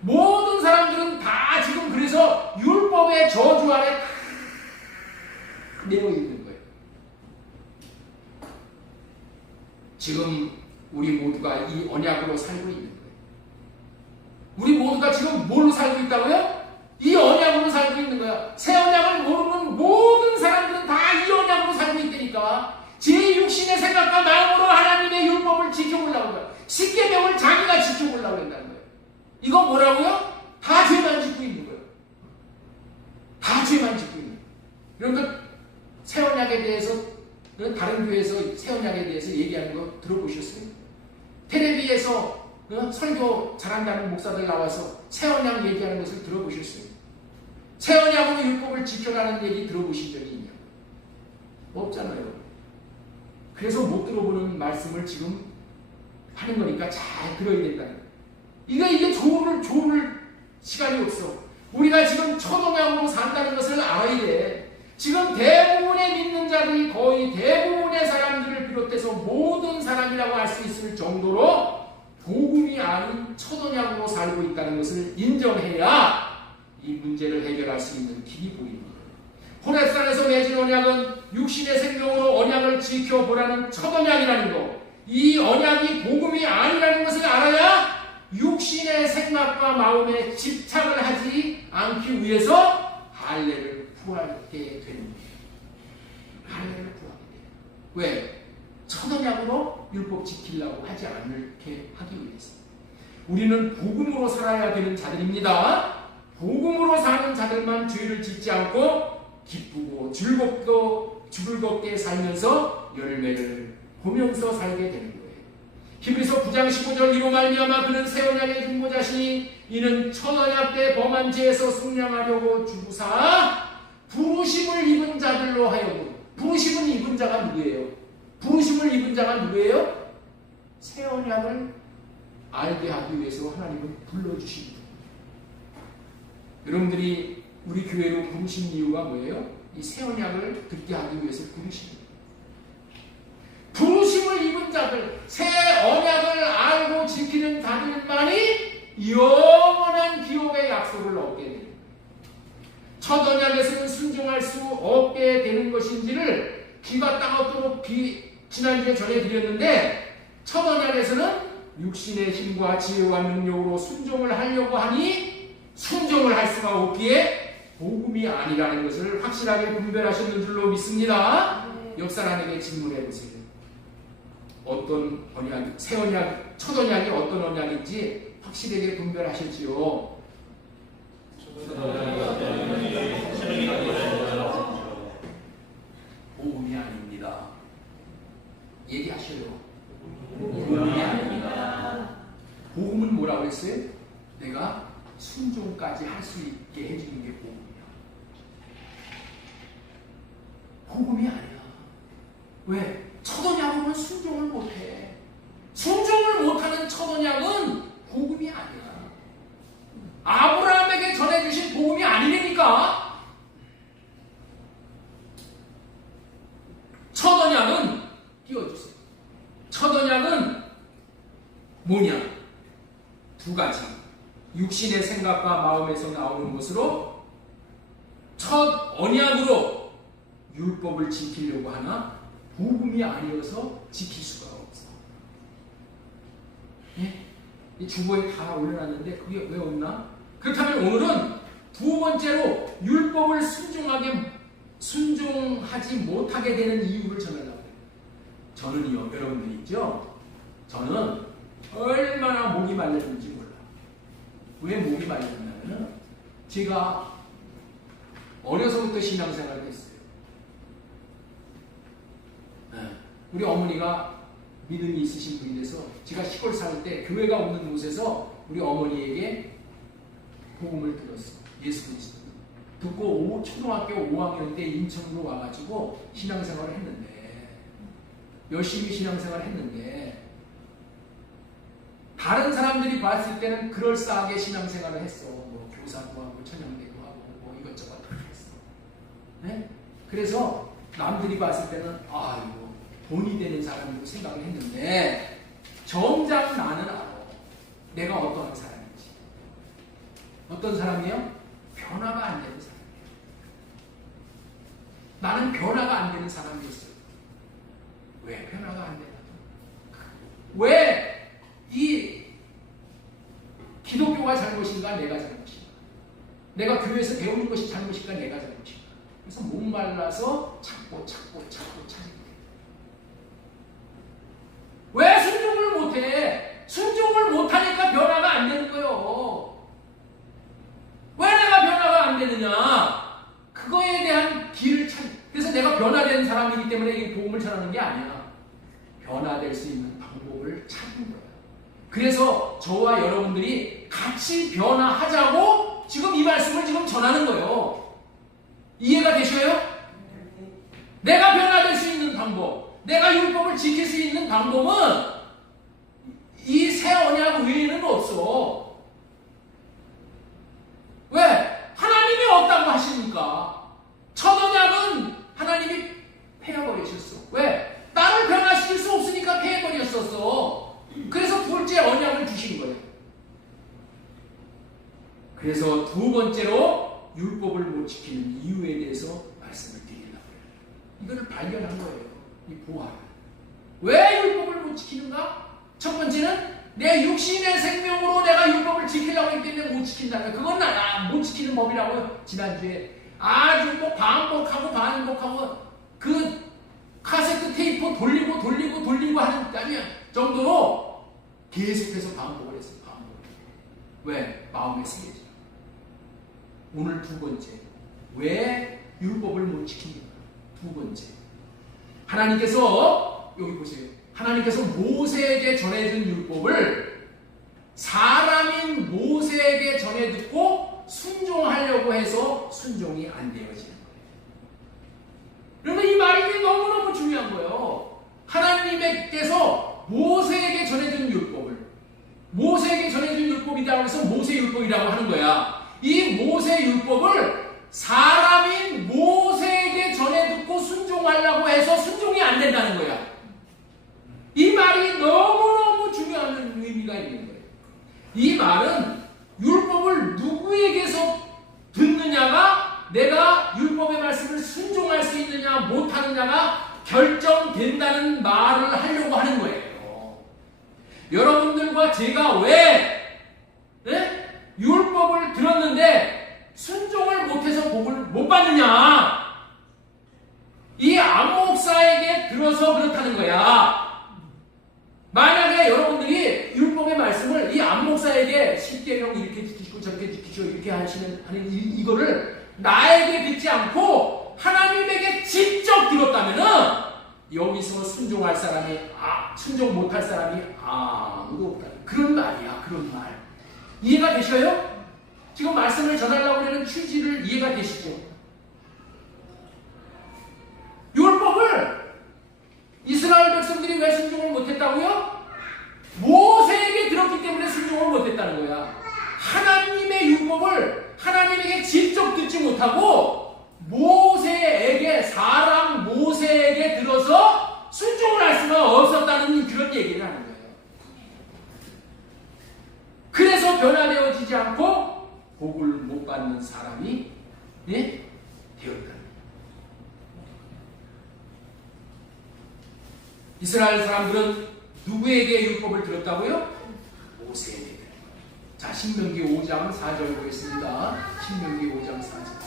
모든 사람들은 다 지금 그래서 율법의 저주 아래 다 내어 있는 거예요. 지금 우리 모두가 이 언약으로 살고 있는 거예요. 우리 모두가 지금 뭘로 살고 있다고요? 이 언약으로 살고 있는 거야. 새 언약을 모르는 모든 사람들은 다 이 언약으로 살고 있다니까. 제 육신의 생각과 마음으로 하나님의 율법을 지켜보려고 해요. 십계명을 자기가 지켜보려고 한다는 거예요. 이거 뭐라고요? 다 죄만 짓고 있는 거예요. 다 죄만 짓고 있는 거예요. 그러니까 새 언약에 대해서 다른 교회에서 새 언약에 대해서 얘기하는 거 들어보셨어요? 텔레비에서 설교 잘한다는 목사들 나와서 새 언약 얘기하는 것을 들어보셨어요? 새 언약으로 율법을 지켜라는 얘기 들어보신 적이 있냐? 없잖아요. 그래서 못 들어보는 말씀을 지금 하는 거니까 잘 들어야 된다는 거예요. 이게 좋을 시간이 없어. 우리가 지금 첫 언약으로 산다는 것을 알아야 돼. 지금 대부분의 믿는 자들이 거의 대부분의 사람들을 비롯해서 모든 사람이라고 할 수 있을 정도로 복음이 아닌 첫 언약으로 살고 있다는 것을 인정해야 이 문제를 해결할 수 있는 길이 보입니다. 호렙산에서 맺은 언약은 육신의 생명으로 언약을 지켜보라는 첫 언약이라는 것, 이 언약이 복음이 아니라는 것을 알아야 육신의 생각과 마음에 집착을 하지 않기 위해서 할례를 구하게 되는 거예요. 할례를 구하게 돼요. 왜? 첫 언약으로 율법 지키려고 하지 않게 하기 위해서. 우리는 복음으로 살아야 되는 자들입니다. 복음으로 사는 자들만 죄를 짓지 않고 기쁘고 즐겁게 살면서 열매를 보면서 살게 되는 거예요. 히브리서 9장 15절 이로 말미암아 그는 새 언약의 중보자시니 이는 첫 언약 때 범한 죄에서 속량하려고 주구사 부르심을 입은 자들로 하여금. 부르심을 입은 자가 누구예요? 부르심을 입은 자가 누구예요? 새 언약을 알게 하기 위해서 하나님은 불러주신 분. 여러분들이 우리 교회로 부르신 이유가 뭐예요? 이 새 언약을 듣게 하기 위해서 부르신 거예요. 부르심을 입은 자들, 새 언약을 알고 지키는 자들만이 영원한 기업의 약속을 얻게 됩니다. 첫 언약에서는 순종할 수 없게 되는 것인지를 귀가 따갑도록 지난주에 전해드렸는데, 첫 언약에서는 육신의 힘과 지혜와 능력으로 순종을 하려고 하니 순종을 할 수가 없기에 복음이 아니라는 것을 확실하게 분별하셨는 줄로 믿습니다. 옆 사람에게 질문해 보세요. 어떤 언약, 새 언약, 첫 언약이 어떤 언약인지 확실하게 분별하실지요. 복음이 아닙니다. 얘기하셔요. 복음이 아닙니다. 복음은 뭐라고 했어요? 내가 순종까지 할 수 있게 해주는 게 복음이야. 복음이 아니야. 왜? 첫 언약은 순종을 못해. 순종을 못하는 첫 언약은 복음이 아니야. 아브라함에게 전해주신 복음이 아니라니까. 첫 언약은 띄워주세요. 첫 언약은 뭐냐? 두 가지. 육신의 생각과 마음에서 나오는 것으로 첫 언약으로 율법을 지키려고 하나 복음이 아니어서 지킬 수가 없어. 예? 이 주보에 다 올려놨는데 그게 왜 없나? 그렇다면 오늘은 두 번째로 율법을 순종하지 못하게 되는 이유를 전하려고 해요. 저는요, 여러분들 있죠? 저는 얼마나 목이 말렸는지 몰라. 왜 목이 말렸냐면 제가 어려서부터 신앙생활을 했어요. 우리 어머니가 믿음이 있으신 분이라서 제가 시골 살 때 교회가 없는 곳에서 우리 어머니에게 복음을 들었어. 예수 그리스도 듣고 초등학교 5학년 때 인천으로 와가지고 신앙생활을 했는데, 열심히 신앙생활을 했는데 다른 사람들이 봤을 때는 그럴싸하게 신앙생활을 했어. 뭐 교사도 하고 천양대도 하고 뭐 이것저것 다 했어. 네? 그래서 남들이 봤을 때는 이거 돈이 되는 사람으로 생각을 했는데 정작 나는 알아. 내가 어떤 사람인지. 어떤 사람이요? 변화가 안 되는 사람이에요. 나는 변화가 안 되는 사람이었어요. 왜 변화가 안 되나? 왜 이 기독교가 잘못인가 내가 잘못인가? 내가 교회에서 배우는 것이 잘못인가 내가 잘못인가? 그래서 목말라서 찾고 찾게 돼. 왜 순종을 못해? 순종을 못하니까 변화가 안 되는 거예요. 왜 내가 변화가 안 되느냐? 그거에 대한 길을 그래서 내가 변화된 사람이기 때문에 이 복음을 전하는 게 아니야. 변화될 수 있는 방법을 찾는 거야. 그래서 저와 여러분들이 같이 변화하자고 지금 이 말씀을 지금 전하는 거예요. 이해가 되셔요? 내가 변화될 수 있는 방법, 내가 율법을 지킬 수 있는 방법은 이 새 언약 외에는 없어. 왜? 하나님이 없다고 하시니까. 첫 언약은 하나님이 폐해버리셨어. 왜? 나를 변화시킬 수 없으니까 폐해버렸었어. 그래서 둘째 언약을 주신 거예요. 그래서 두 번째로 율법을 못 지키는 이유에 대해서 말씀을 드리려고 해요. 이거를 발견한 거예요. 이 보아. 왜 율법을 못 지키는가? 첫 번째는 내 육신의 생명으로 내가 율법을 지키려고 했기 때문에 못 지킨다는 거예요. 그건 나 못 지키는 법이라고요. 지난주에 아주 뭐 반복하고 그 카세트 테이프 돌리고 하는 정도로 계속해서 반복을 했어요. 왜? 마음에 새겨져. 오늘 두 번째. 왜 율법을 못 지킵니다. 두 번째, 하나님께서 여기 보세요. 하나님께서 모세에게 전해준 율법을 사람인 모세에게 전해 듣고 순종하려고 해서 순종이 안 되어지는 거예요. 그러면 이 말이 너무너무 중요한 거예요. 하나님께서 모세에게 전해준 율법을 모세에게 전해준 율법이라고 해서 모세 율법이라고 하는 거야. 이 모세 율법을 사람인 모세에게 전해 듣고 순종하려고 해서 순종이 안 된다는 거야. 이 말이 너무너무 중요한 의미가 있는 거예요. 이 말은 율법을 누구에게서 듣느냐가 내가 율법의 말씀을 순종할 수 있느냐 못하느냐가 결정된다는 말을 하려고 하는 거예요. 여러분들과 제가 왜 율법을 들었는데 순종을 못해서 복을 못 받느냐? 이 안목사에게 들어서 그렇다는 거야. 만약에 여러분들이 율법의 말씀을 이 안목사에게 십계명 이렇게 지키시고 저렇게 지키시고 이렇게 하는 이거를 나에게 듣지 않고 하나님에게 직접 들었다면은 여기서 순종할 사람이 순종 못할 사람이 아무도 없다. 그런 말이야. 그런 말. 이해가 되셔요? 지금 말씀을 전하려고 하는 취지를 이해가 되시죠? 율법을 이스라엘 백성들이 왜 순종을 못했다고요? 모세에게 들었기 때문에 순종을 못했다는 거야. 하나님의 율법을 하나님에게 직접 듣지 못하고 모세에게 사람 모세에게 들어서 순종을 할 수가 없었다는 그런 얘기를 하는 거예요. 그래서 변화되어지지 않고 복을 못 받는 사람이 되었다. 이스라엘 사람들은 누구에게 율법을 들었다고요? 모세에게. 자, 신명기 5장 4절 보겠습니다. 신명기 5장 4절.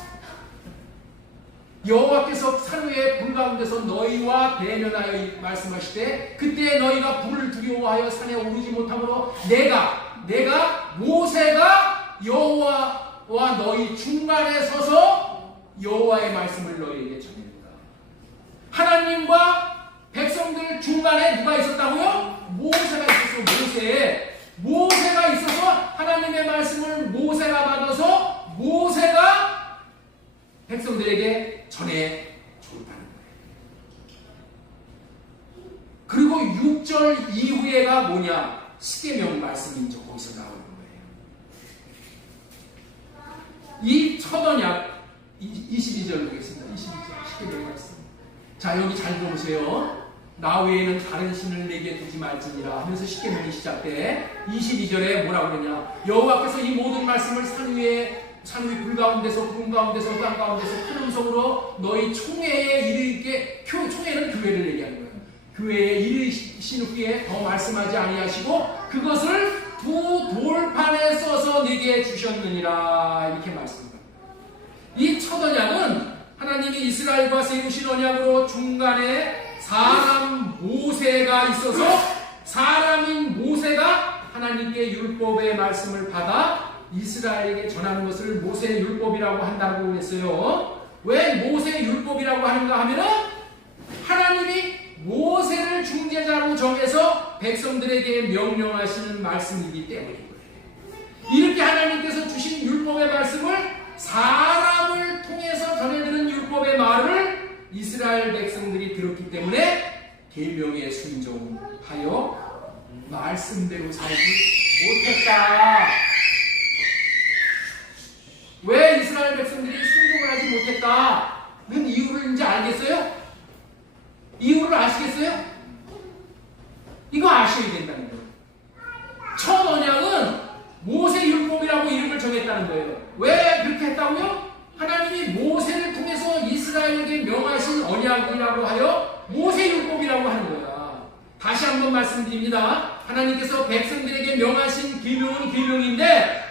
여호와께서 산 위에 불 가운데서 너희와 대면하여 말씀하시되 그때 너희가 불을 두려워하여 산에 오르지 못하므로 내가 모세가 여호와와 너희 중간에 서서 여호와의 말씀을 너희에게 전했다. 하나님과 백성들 중간에 누가 있었다고요? 모세가 있었어. 모세가 있어서 하나님의 말씀을 모세가 받아서 모세가 백성들에게 전해 줬다는 거예요. 그리고 6절 이후에가 뭐냐? 십계명 말씀이 거기서 나오는 거예요. 이 첫 언약 22절 보겠습니다. 22절 십계명 말씀. 자, 여기 잘 보세요. 나 외에는 다른 신을 내게 두지 말지니라 하면서 십계명이 시작돼. 22절에 뭐라고 그러냐? 여호와께서 이 모든 말씀을 산 위에 불 가운데서 구름 가운데서 땅 가운데서 큰 음성으로 너희 총회에 이르게 총회는 교회를 얘기하는 거예요. 교회에 이르시는 후에 더 말씀하지 아니하시고 그것을 두 돌판에 써서 내게 주셨느니라 이렇게 말씀합니다. 이 첫 언약은 하나님이 이스라엘과 세우신 언약으로 중간에 사람 모세가 있어서 사람인 모세가 하나님께 율법의 말씀을 받아 이스라엘에게 전하는 것을 모세 율법이라고 한다고 했어요. 왜 모세 율법이라고 하는가 하면은 하나님이 모세를 중재자로 정해서 백성들에게 명령하시는 말씀이기 때문인 거예요. 이렇게 하나님께서 주신 율법의 말씀을 사람을 통해서 전해드는 율법의 말을 이스라엘 백성들이 들었기 때문에 계명에 순종하여 말씀대로 살지 못했다. 왜 이스라엘 백성들이 순종을 하지 못했다는 이유를 이제 알겠어요? 이유를 아시겠어요? 이거 아셔야 된다는 거예요. 첫 언약은 모세 율법이라고 이름을 정했다는 거예요. 왜 그렇게 했다고요? 하나님이 모세를 통해서 이스라엘에게 명하신 언약이라고 하여 모세 율법이라고 하는 거야. 다시 한번 말씀드립니다. 하나님께서 백성들에게 명하신 계명은 계명인데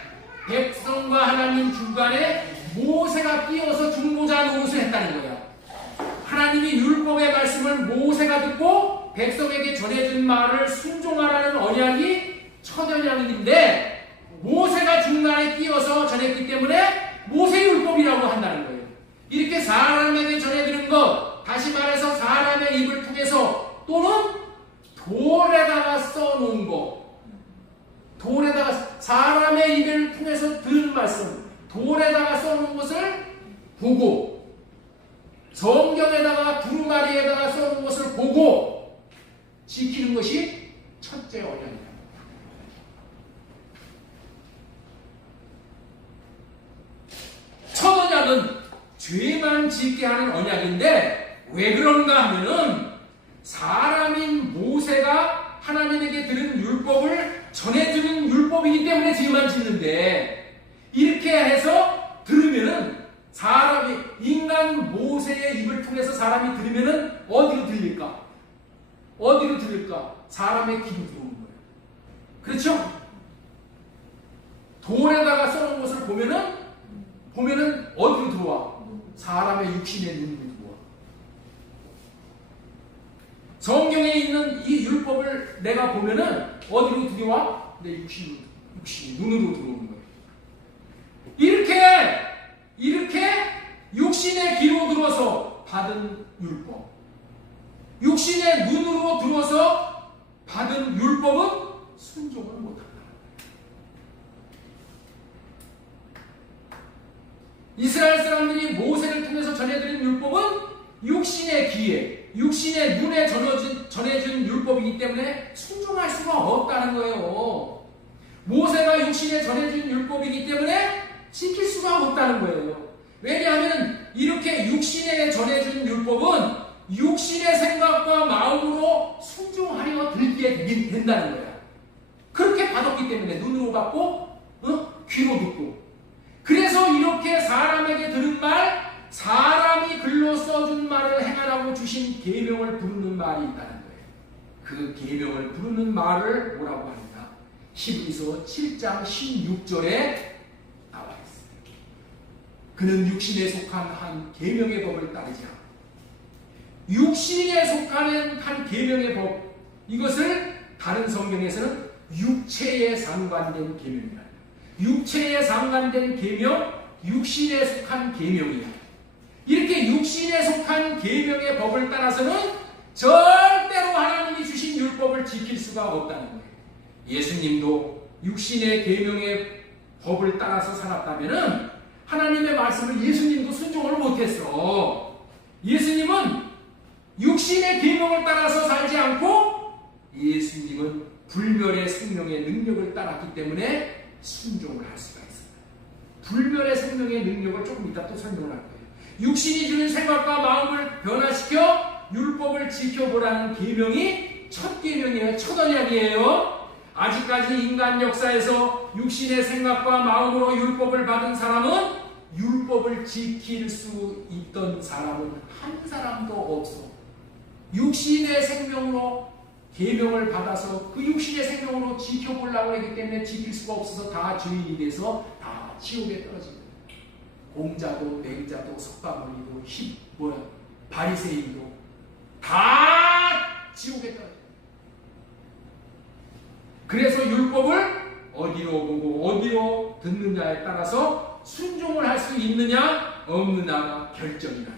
백성과 하나님 중간에 모세가 끼어서 중보자 노릇을 했다는 거야. 하나님이 율법의 말씀을 모세가 듣고 백성에게 전해준 말을 순종하라는 언약이 첫 언약인데 모세가 중간에 끼어서 전했기 때문에 모세 율법이라고 한다는 거예요. 이렇게 사람에게 전해드린 것, 다시 말해서 사람의 입을 통해서 또는 돌에다가 써놓은 것, 돌에다가 사람의 입을 통해서 들은 말씀, 돌에다가 써놓은 것을 보고 성경에다가 두루마리에다가 써놓은 것을 보고 지키는 것이 첫째 언약이다. 첫 언약은 죄만 짓게 하는 언약인데 왜 그런가 하면은 사람인 모세가 하나님에게 들은 율법을 전해주는 율법이기 때문에 죄만 짓는데 이렇게 해서 들으면은 사람이 인간 모세의 입을 통해서 사람이 들으면은 어디로 들릴까? 어디로 들릴까? 사람의 귀로 들어오는 거예요. 그렇죠? 돌에다가 써놓은 것을 보면은 어디로 들어와? 사람의 육신의 눈으로 들어와. 성경에 있는 이 율법을 내가 보면은 어디로 들어와? 내 육신이 눈으로 들어오는 거예요. 이렇게 육신의 귀로 들어서 받은 율법, 육신의 눈으로 들어서 받은 율법은 순종을 못한다. 이스라엘 사람들이 모세를 통해서 전해드린 율법은 육신의 귀에, 육신의 눈에 전해준 율법이기 때문에 순종할 수가 없다는 거예요. 모세가 육신에 전해준 율법이기 때문에 지킬 수가 없다는 거예요. 왜냐하면 이렇게 육신에 전해준 율법은 육신의 생각과 마음으로 순종하려 들게 된다는 거야. 그렇게 받았기 때문에 눈으로 받고 귀로 듣고. 그래서 이렇게 사람에게 들은 말, 사람이 글로 써준 말을 행하라고 주신 계명을 부르는 말이 있다는 거예요. 그 계명을 부르는 말을 뭐라고 합니까? 히브리서 7장 16절에 나와 있습니다. 그는 육신에 속한 한 계명의 법을 따르지 않고 육신에 속하는 한 계명의 법, 이것을 다른 성경에서는 육체에 상관된 계명이다. 육체에 상관된 계명, 육신에 속한 계명이야. 이렇게 육신에 속한 계명의 법을 따라서는 절대로 하나님이 주신 율법을 지킬 수가 없다는 거예요. 예수님도 육신의 계명의 법을 따라서 살았다면은 하나님의 말씀을 예수님도 순종을 못했어. 예수님은 육신의 계명을 따라서 살지 않고 예수님은 불멸의 생명의 능력을 따랐기 때문에 순종을 할 수가 있습니다. 불멸의 생명의 능력을 조금 이따 또 설명을 할 거예요. 육신이 주는 생각과 마음을 변화시켜 율법을 지켜보라는 계명이 첫 계명이에요. 첫 언약이에요. 아직까지 인간 역사에서 육신의 생각과 마음으로 율법을 받은 사람은 율법을 지킬 수 있던 사람은 한 사람도 없어. 육신의 생명으로 계명을 받아서 그 육신의 생명으로 지켜보려고 하기 때문에 지킬 수가 없어서 다 죄인이 돼서 다 지옥에 떨어집니다. 공자도 맹자도 석가모니도 바리새인도 다 지옥에 떨어집니다. 그래서 율법을 어디로 보고 어디로 듣느냐에 따라서 순종을 할 수 있느냐 없느냐가 결정이 나요.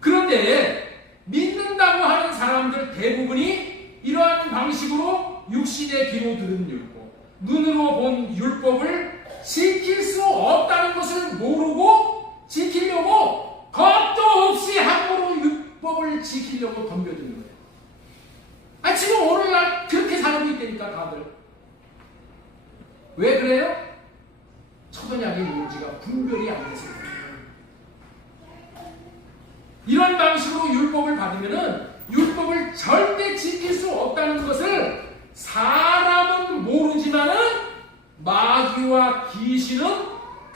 그런데 믿는다고 하는 사람들 대부분이 이러한 방식으로 육신의 귀로 들은 율법, 눈으로 본 율법을 지킬 수 없다는 것을 모르고 지키려고 겁도 없이 함부로 율법을 지키려고 덤벼드는 거예요. 지금 오늘날 그렇게 살고 있다니까 다들. 왜 그래요? 첫 언약의 문제가 분별이 안 돼서 그래요. 이런 방식으로 율법을 받으면은 율법을 절대 지킬 수 없다는 것을 사람은 모르지만은 마귀와 귀신은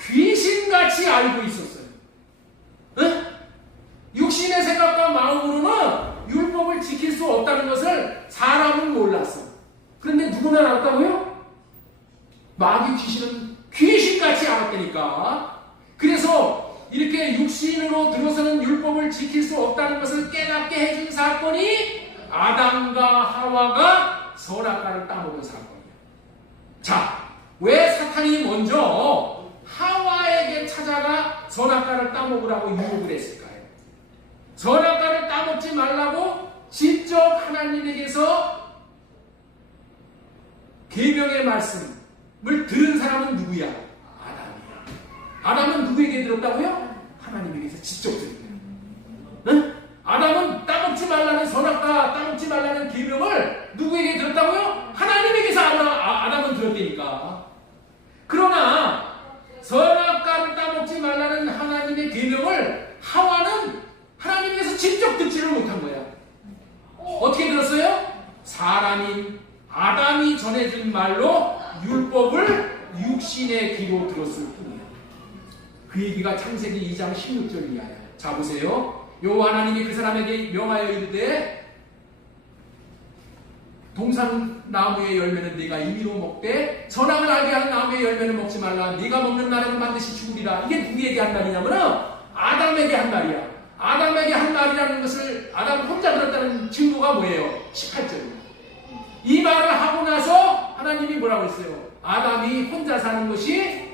귀신같이 알고 있었어요. 응? 육신의 생각과 마음으로는 율법을 지킬 수 없다는 것을 사람은 몰랐어. 그런데 누구나 알았다고요? 마귀 귀신은 귀신같이 알았다니까. 그래서 이렇게 육신으로 들어서는 율법을 지킬 수 없다는 것을 깨닫게 해준 사건이 아담과 하와가 선악과를 따먹은 사건이에요. 자, 왜 사탄이 먼저 하와에게 찾아가 선악과를 따먹으라고 유혹을 했을까요? 선악과를 따먹지 말라고 직접 하나님에게서 계명의 말씀을 들은 사람은 누구야? 아담이야. 아담은 누구에게 들었다고요? 하나님에게서 직접 들은 거예요. 응? 아담은 따먹지 말라는 선악과, 따먹지 말라는 계명을 누구에게 들었다고요? 하나님에게서 아담은 들었다니까. 그러나 선악과를 따먹지 말라는 하나님의 계명을 하와는 하나님께서 직접 듣지를 못한 거야. 어떻게 들었어요? 사람인 아담이 전해준 말로 율법을 육신의 귀로 들었을 뿐이야. 그 얘기가 창세기 2장 16절 이하야. 자 보세요. 여호와 하나님이 그 사람에게 명하여 이르되 동산나무의 열매는 네가 임의로 먹되 선악을 알게 하는 나무의 열매는 먹지 말라. 네가 먹는 날에는 반드시 죽으리라. 이게 누구에게 한 말이냐면은 아담에게 한 말이야. 아담에게 한 말이라는 것을 아담 혼자 들었다는 증거가 뭐예요? 18절입니다. 이 말을 하고 나서 하나님이 뭐라고 했어요? 아담이 혼자 사는 것이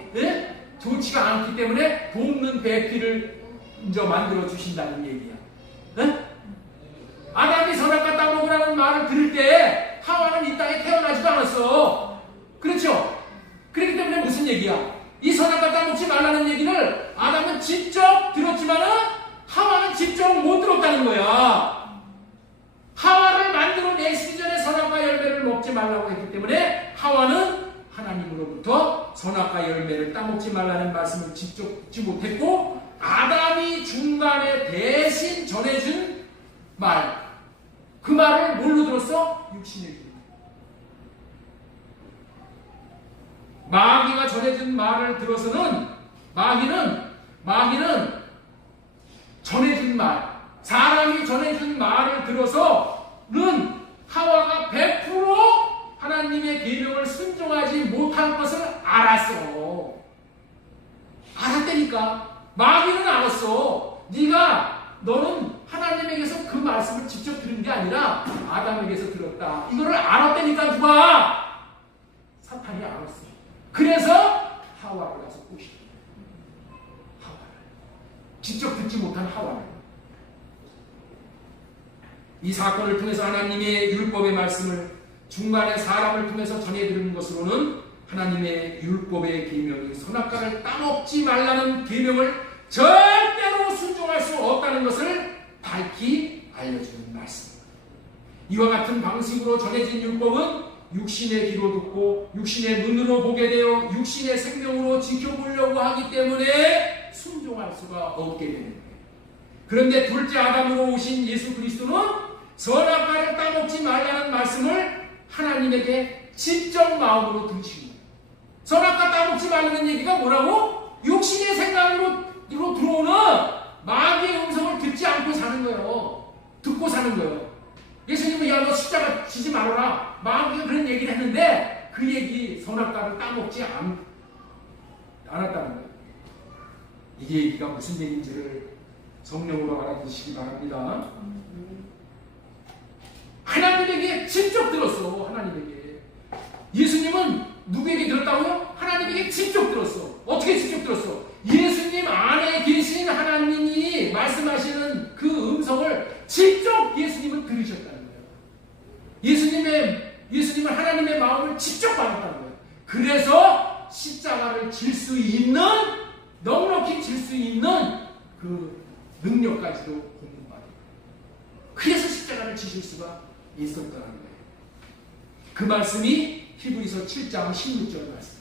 좋지가 않기 때문에 돕는 배필을 이제 만들어 주신다는 얘기야. 아담이 선악과 따먹으라는 말을 들을 때 하와는 이 땅에 태어나지도 않았어. 그렇죠? 그렇기 때문에 무슨 얘기야? 이 선악과 따먹지 말라는 얘기를 아담은 직접 들었지만은 하와는 직접 못 들었다는 거야. 하와를 만들어내시기 전에 선악과 열매를 먹지 말라고 했기 때문에 하와는 하나님으로부터 선악과 열매를 따먹지 말라는 말씀을 직접 듣지 못했고, 아담이 중간에 대신 전해준 말, 그 말을 뭘로 들었어? 육신의 귀로. 마귀가 전해준 말을 들어서는 마귀는 전해준 말, 사람이 전해준 말을 들어서는 하와가 100% 하나님의 계명을 순종하지 못할 것을 알았어. 알았다니까. 마귀는 알았어. 너는 하나님에게서 그 말씀을 직접 들은 게 아니라 아담에게서 들었다. 이거를 알았다니까. 누가? 사탄이 알았어. 그래서 하와를 가서 꼬시다. 하와를. 직접 듣지 못한 하와를. 이 사건을 통해서 하나님의 율법의 말씀을 중간에 사람을 통해서 전해드리는 것으로는 하나님의 율법의 계명이 선악과를 따먹지 말라는 계명을 절대로 순종할 수 없다는 것을 밝히 알려주는 말씀입니다. 이와 같은 방식으로 전해진 율법은 육신의 귀로 듣고 육신의 눈으로 보게 되어 육신의 생명으로 지켜보려고 하기 때문에 순종할 수가 없게 되는 거예요. 그런데 둘째 아담으로 오신 예수 그리스도는 선악과를 따먹지 말라는 말씀을 하나님에게 직접 마음으로 들으신 거예요. 선악과 따먹지 말라는 얘기가 뭐라고? 육신의 생각으로 들어오는 마귀의 음성을 듣지 않고 사는 거예요. 듣고 사는 거예요. 예수님은 야, 너 십자가 지지 말아라. 마귀가 그런 얘기를 했는데 그 얘기 선악과를 따먹지 않았다는 거예요. 이게 얘기가 무슨 얘기인지를 성령으로 알아두시기 바랍니다. 하나님에게 직접 들었어. 하나님에게. 예수님은 누구에게 들었다고요? 하나님에게 직접 들었어. 어떻게 직접 들었어? 예수님 안에 계신 하나님이 말씀하시는 그 음성을 직접 예수님은 들으셨다는 거예요. 예수님은 하나님의 마음을 직접 받았다는 거예요. 그래서 십자가를 질 수 있는, 넉넉히 질 수 있는 그 능력까지도 공급받아요. 그래서 십자가를 지실 수가 있었다는 거예요. 그 말씀이 히브리서 7장 16절 말씀.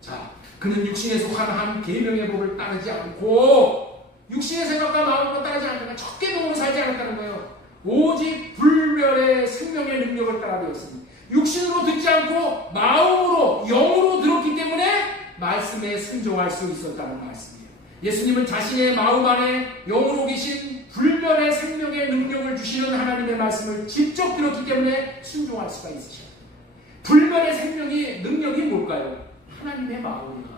자, 그는 육신에 속한 한 계명의 법을 따르지 않고 육신의 생각과 마음으로 따르지 않다가 첫 계명으로 살지 않았다는 거예요. 오직 불멸의 생명의 능력을 따라 되었습니다. 육신으로 듣지 않고 마음으로, 영으로 들었기 때문에 말씀에 순종할 수 있었다는 말씀이에요. 예수님은 자신의 마음 안에 영으로 계신 불멸의 생명의 능력을 주시는 하나님의 말씀을 직접 들었기 때문에 순종할 수가 있으셔요. 불멸의 생명의 능력이 뭘까요? 하나님의 마음이야.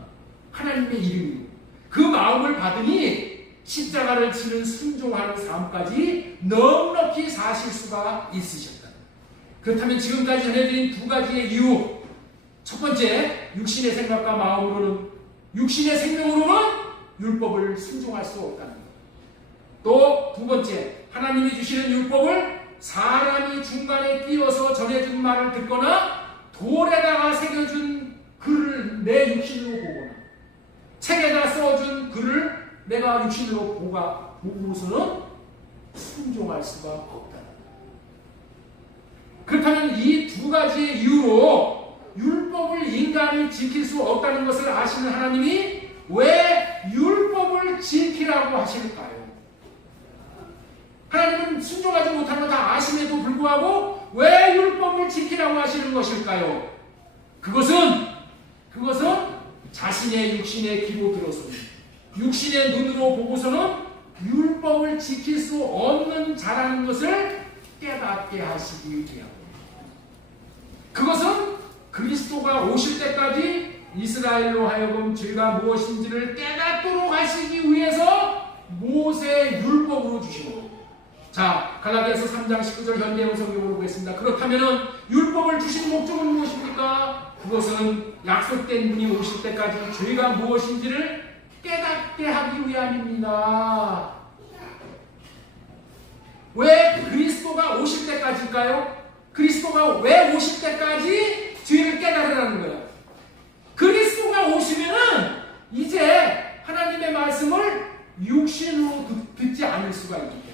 하나님의 이름이고 그 마음을 받으니 십자가를 지는 순종하는 삶까지 넉넉히 사실 수가 있으셨다. 그렇다면 지금까지 전해드린 두 가지의 이유, 첫 번째 육신의 생각과 마음으로는, 육신의 생명으로는 율법을 순종할 수 없다는 것. 또 두 번째, 하나님이 주시는 율법을 사람이 중간에 끼어서 전해준 말을 듣거나 돌에다가 새겨준 글을 내 육신으로 보거나 책에다 써준 글을 내가 육신으로 보고서는 순종할 수가 없다는 것. 그렇다면 이 두 가지의 이유로 율법을 인간이 지킬 수 없다는 것을 아시는 하나님이 왜 율법을 지키라고 하실까요? 하나님은 순종하지 못하는 거 다 아심에도 불구하고 왜 율법을 지키라고 하시는 것일까요? 그것은 자신의 육신의 귀로 들어서는, 육신의 눈으로 보고서는 율법을 지킬 수 없는 자라는 것을 깨닫게 하시기 위함입니다. 그것은 그리스도가 오실 때까지 이스라엘로 하여금 죄가 무엇인지를 깨닫도록 하시기 위해서 모세의 율법으로 주시고, 자, 갈라디아서 3장 19절 현대형 성경으로 보겠습니다. 그렇다면 율법을 주신 목적은 무엇입니까? 그것은 약속된 분이 오실 때까지 죄가 무엇인지를 깨닫게 하기 위함입니다. 왜 그리스도가 오실 때까지일까요? 그리스도가 왜 오실 때까지 죄를 깨달으라는 거예요? 그리스도가 오시면은 이제 하나님의 말씀을 육신으로 듣지 않을 수가 있기 때문에,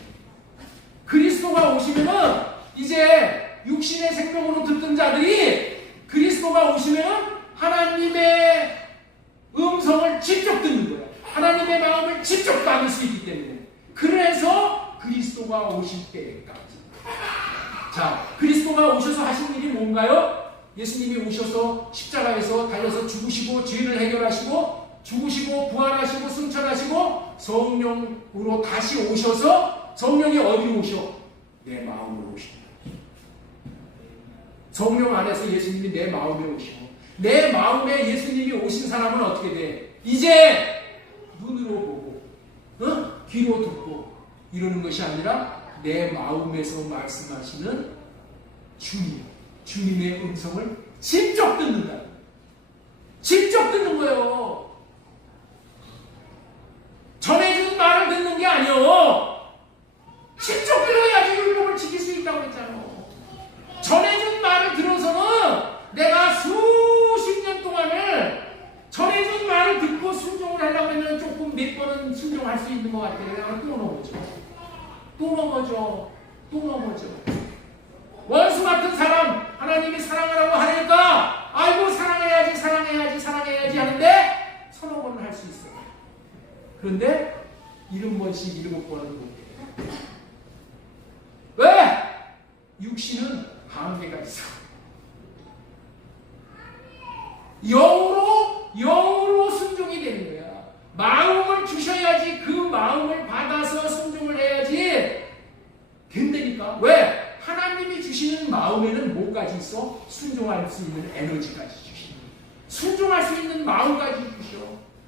그리스도가 오시면은 이제 육신의 생명으로 듣던 자들이 그리스도가 오시면은 하나님의 음성을 직접 듣는 거예요. 하나님의 마음을 직접 받을 수 있기 때문에. 그래서 그리스도가 오실 때까지. 자, 그리스도가 오셔서 하신 일이 뭔가요? 예수님이 오셔서 십자가에서 달려서 죽으시고 죄를 해결하시고 죽으시고 부활하시고 승천하시고 성령으로 다시 오셔서, 성령이 어디로 오셔? 내 마음으로 오십니다. 성령 안에서 예수님이 내 마음에 오시고, 내 마음에 예수님이 오신 사람은 어떻게 돼? 이제 눈으로 보고 귀로 듣고 이러는 것이 아니라 내 마음에서 말씀하시는 주님의 음성을 직접 듣는다. 직접 듣는 거예요. 전해준 말을 듣는 게 아니요. 직접 들어야지 율법을 지킬 수 있다고 했잖아요. 전해준 말을 들어서는 내가 수십 년 동안을 전해준 말을 듣고 순종을 하려고 하면 조금 몇 번은 순종할 수 있는 것 같아요. 내가 또 넘어져. 원수 같은 사람 하나님이 사랑하라고 하니까 아이고 사랑해야지 하는데 서너 번은 할 수 있어요. 그런데 70번씩 7번은 못해요. 왜? 육신은 한계가 있어. 영으로 순종이 되는 거야. 마음을 주셔야지, 그 마음을 받아서 순종을 해야지 된다니까. 왜? 하나님이 주시는 마음에는 뭐까지 있어? 순종할 수 있는 에너지까지 주시는, 순종할 수 있는 마음까지 주셔,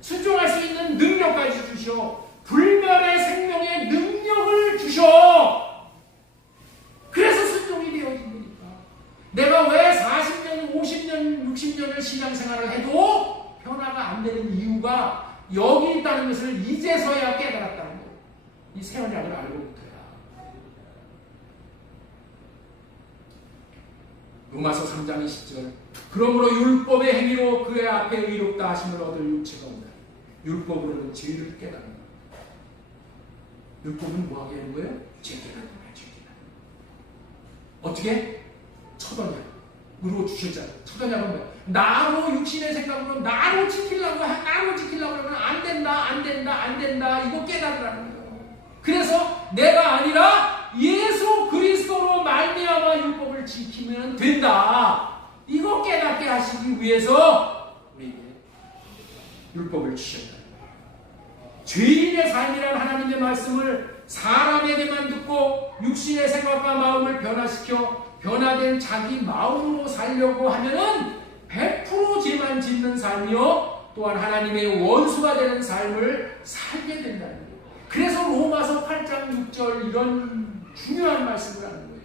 순종할 수 있는 능력까지 주셔, 불멸의 생명의 능력을 주셔. 그래서 순종이 되어진다니까. 내가 왜 40년, 50년, 60년을 신앙생활을 해도 변화가 안 되는 이유가 여기 있다는 것을 이제서야 깨달았다는 거예요. 이 새 언약을 알고부터야. 로마서 3장 20절. 그러므로 율법의 행위로 그의 앞에 의롭다 하심을 얻을 육체가 온다. 율법으로는 죄를 깨닫는 거예요. 율법은 뭐하게 하는 거예요? 죄 깨닫는 거예요. 죄 깨닫는 거예요. 어떻게? 첫 언약으로 주셨잖아요. 첫 언약은 뭐예요? 나로 육신의 생각으로 나로 지키려고 하면 안 된다. 이거 깨달으라는 거예요. 그래서 내가 아니라 예수 그리스도로 말미암아 율법을 지키면 된다. 이거 깨닫게 하시기 위해서 우리에게 율법을 주셨다. 죄인의 삶이란 하나님의 말씀을 사람에게만 듣고 육신의 생각과 마음을 변화시켜 변화된 자기 마음으로 살려고 하면은 100% 죄만 짓는 삶이요, 또한 하나님의 원수가 되는 삶을 살게 된다는 거예요. 그래서 로마서 8장 6절 이런 중요한 말씀을 하는 거예요.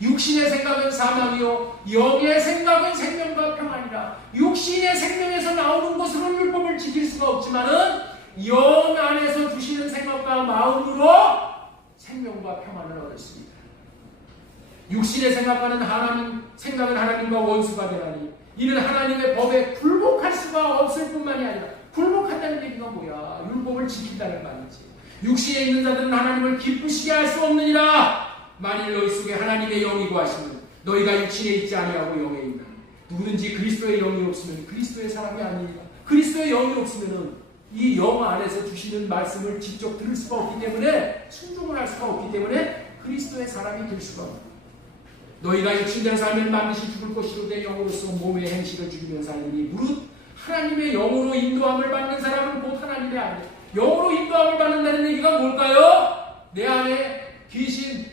육신의 생각은 사망이요 영의 생각은 생명과 평안이라. 육신의 생명에서 나오는 것으로는 율법을 지킬 수가 없지만은 영 안에서 주시는 생각과 마음으로 생명과 평안을 얻었습니다. 육신의 생각은 하나님과 원수가 되나니 이는 하나님의 법에 굴복할 수가 없을 뿐만이 아니라, 굴복한다는 얘기가 뭐야? 율법을 지킨다는 말이지. 육신에 있는 자들은 하나님을 기쁘시게 할 수 없느니라. 만일 너희 속에 하나님의 영이 거하시면 너희가 육신에 있지 아니하고 영에 있나. 누구든지 그리스도의 영이 없으면 그리스도의 사람이 아니니라. 그리스도의 영이 없으면 이 영 안에서 주시는 말씀을 직접 들을 수가 없기 때문에, 순종을 할 수가 없기 때문에 그리스도의 사람이 될 수가 없다. 너희가 육신대로 살면 반드시 죽을 것이로되 영으로서 몸의 행실을 죽이며 살리니 무릇 하나님의 영으로 인도함을 받는 사람은 곧 하나님의 아들. 영으로 인도함을 받는다는 얘기가 뭘까요? 내 안에 계신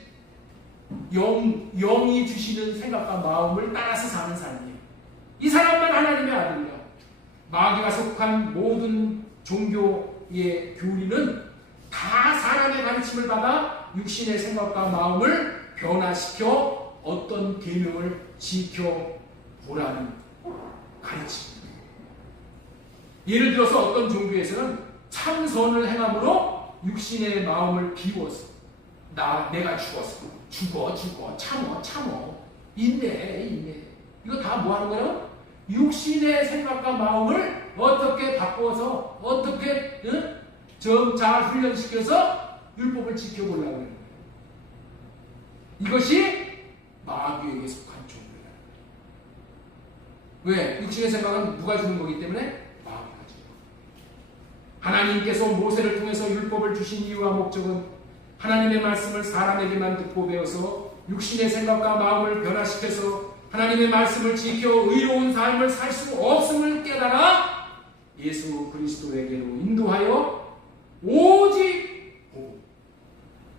영이 주시는 생각과 마음을 따라서 사는 사람이에요. 이 사람만 하나님의 아들이야. 마귀가 속한 모든 종교의 교리는 다 사람의 가르침을 받아 육신의 생각과 마음을 변화시켜 어떤 계명을 지켜보라는 가르침입니다. 예를 들어서 어떤 종교에서는 참선을 행함으로 육신의 마음을 비워서 내가 죽었어. 죽어. 참어. 인내. 이거 다 뭐 하는 거예요? 육신의 생각과 마음을 어떻게 바꿔서, 어떻게 잘 훈련시켜서 율법을 지켜보려고 하는 거예요. 이것이 마귀에게 속한 종교다. 왜? 육신의 생각은 누가 주는 거기 때문에 마귀가 주는 거예요. 하나님께서 모세를 통해서 율법을 주신 이유와 목적은 하나님의 말씀을 사람에게만 듣고 배워서 육신의 생각과 마음을 변화시켜서 하나님의 말씀을 지켜 의로운 삶을 살 수 없음을 깨달아 예수 그리스도에게로 인도하여 오직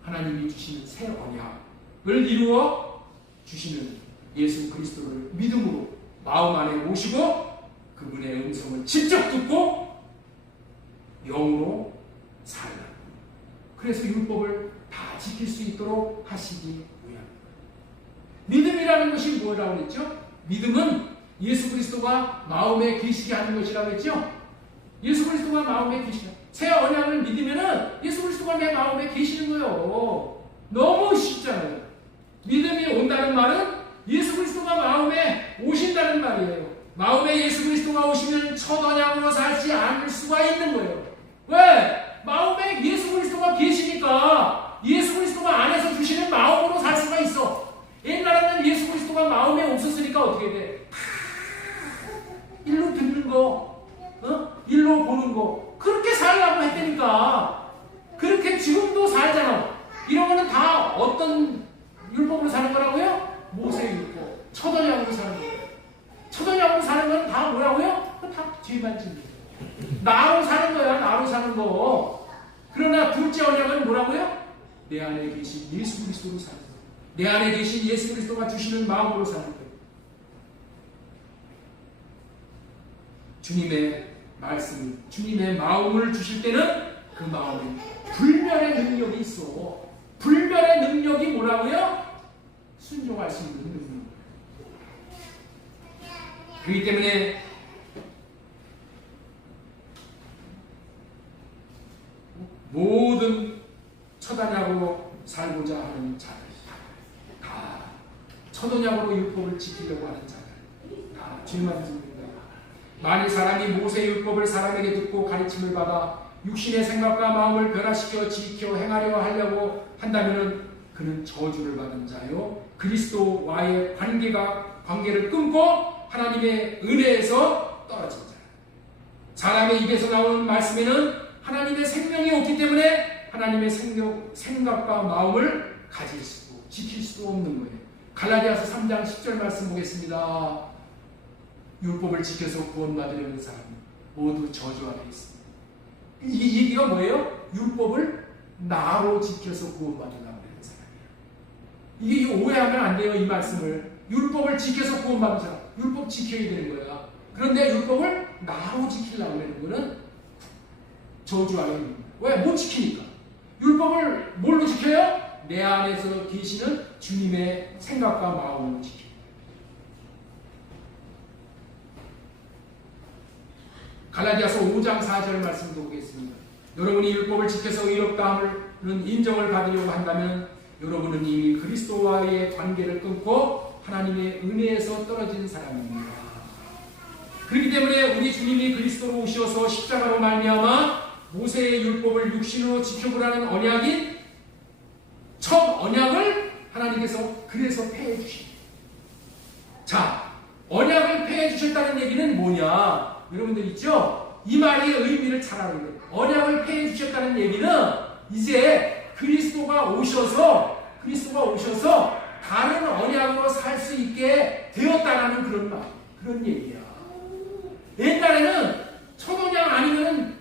하나님이 주시는 새 언약을 이루어 주시는 예수 그리스도를 믿음으로 마음 안에 모시고 그분의 음성을 직접 듣고 영으로 살라. 그래서 율법을 다 지킬 수 있도록 하시기 위함입니다. 믿음이라는 것이 뭐라고 했죠? 믿음은 예수 그리스도가 마음에 계시게 하는 것이라고 했죠? 예수 그리스도가 마음에 계시게. 새 언약을 믿으면은 예수 그리스도가 내 마음에 계시는 거예요. 너무 쉽잖아요. 믿음이 온다는 말은 예수 그리스도가 마음에 오신다는 말이에요. 마음에 예수 그리스도가 오시면 첫 언약으로 살지 않을 수가 있는 거예요. 왜? 마음에 예수 그리스도가 계시니까 예수 그리스도가 안에서 주시는 마음으로 살 수가 있어. 옛날에는 예수 그리스도가 마음에 없었으니까 어떻게 돼? 일로 듣는 거, 일로 보는 거, 그렇게 살라고 했다니까. 그렇게 지금도 살잖아. 이런 거는 다 어떤 율법으로 사는 거라고요? 모세율법. 첫 언약으로 사는 거예요. 첫 언약으로 사는 건 다 뭐라고요? 다 죄만 짓는 거예요. 나로 사는 거야, 나로 사는 거. 그러나 둘째 언약은 뭐라고요? 내 안에 계신 예수 그리스도로 사는 거예요. 내 안에 계신 예수 그리스도가 주시는 마음으로 사는 거예요. 주님의 말씀, 주님의 마음을 주실 때는 그 마음에 불멸의 능력이 있어. 불멸의 능력이 뭐라고요? 순종할 수 있는 능력. 그렇기 때문에 모든 처단약으로 살고자 하는 자들, 다 첫언약으로 율법을 지키려고 하는 자들, 다 죄만 짓는다. 만일 사람이 모세 율법을 사람에게 듣고 가르침을 받아 육신의 생각과 마음을 변화시켜 지켜 행하려 하려고 한다면 그는 저주를 받은 자요, 그리스도와의 관계를 끊고 하나님의 은혜에서 떨어진 자. 사람의 입에서 나오는 말씀에는 하나님의 생명이 없기 때문에 하나님의 생각과 마음을 가질 수도 지킬 수도 없는 거예요. 갈라디아서 3장 10절 말씀 보겠습니다. 율법을 지켜서 구원받으려는 사람 모두 저주 아래 있습니다. 이 얘기가 뭐예요? 율법을 나로 지켜서 구원받으려고 하는 사람이에요. 이게 오해하면 안 돼요. 이 말씀을. 율법을 지켜서 구원받는 사람, 율법 지켜야 되는 거야. 그런데 율법을 나로 지키려고 하는 거는 저주 아래 있는 거예요. 왜? 못 지키니까. 율법을 뭘로 지켜요? 내 안에서 계시는 주님의 생각과 마음으로 지켜요. 갈라디아서 5장 4절 말씀도 보겠습니다. 여러분이 율법을 지켜서 의롭다함을 인정을 받으려고 한다면 여러분은 이미 그리스도와의 관계를 끊고 하나님의 은혜에서 떨어진 사람입니다. 그렇기 때문에 우리 주님이 그리스도로 오셔서 십자가로 말미암아 모세의 율법을 육신으로 지켜보라는 언약인 첫 언약을 하나님께서 그래서 폐해 주십니다. 자, 언약을 폐해 주셨다는 얘기는 뭐냐? 여러분들 있죠? 이 말의 의미를 잘 알아야 돼요. 언약을 폐해 주셨다는 얘기는 이제 그리스도가 오셔서 다른 언약으로 살 수 있게 되었다라는 그런 말, 그런 얘기야. 옛날에는 첫 언약 아니면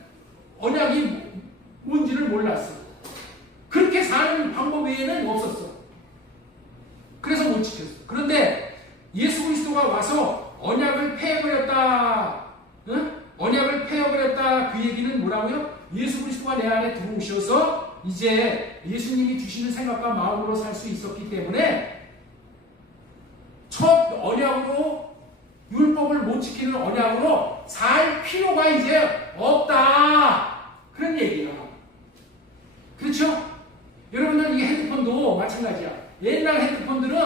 언약이 뭔지를 몰랐어. 그렇게 사는 방법 외에는 없었어. 그래서 못 지켰어. 그런데 예수 그리스도가 와서 언약을 폐해버렸다. 응? 언약을 폐해버렸다. 그 얘기는 뭐라고요? 예수 그리스도가 내 안에 들어오셔서 이제 예수님이 주시는 생각과 마음으로 살 수 있었기 때문에 첫 언약으로 율법을 못 지키는 언약으로 살 필요가 이제 없다. 그런 얘기야. 그렇죠? 여러분들 이 핸드폰도 마찬가지야. 옛날 핸드폰들은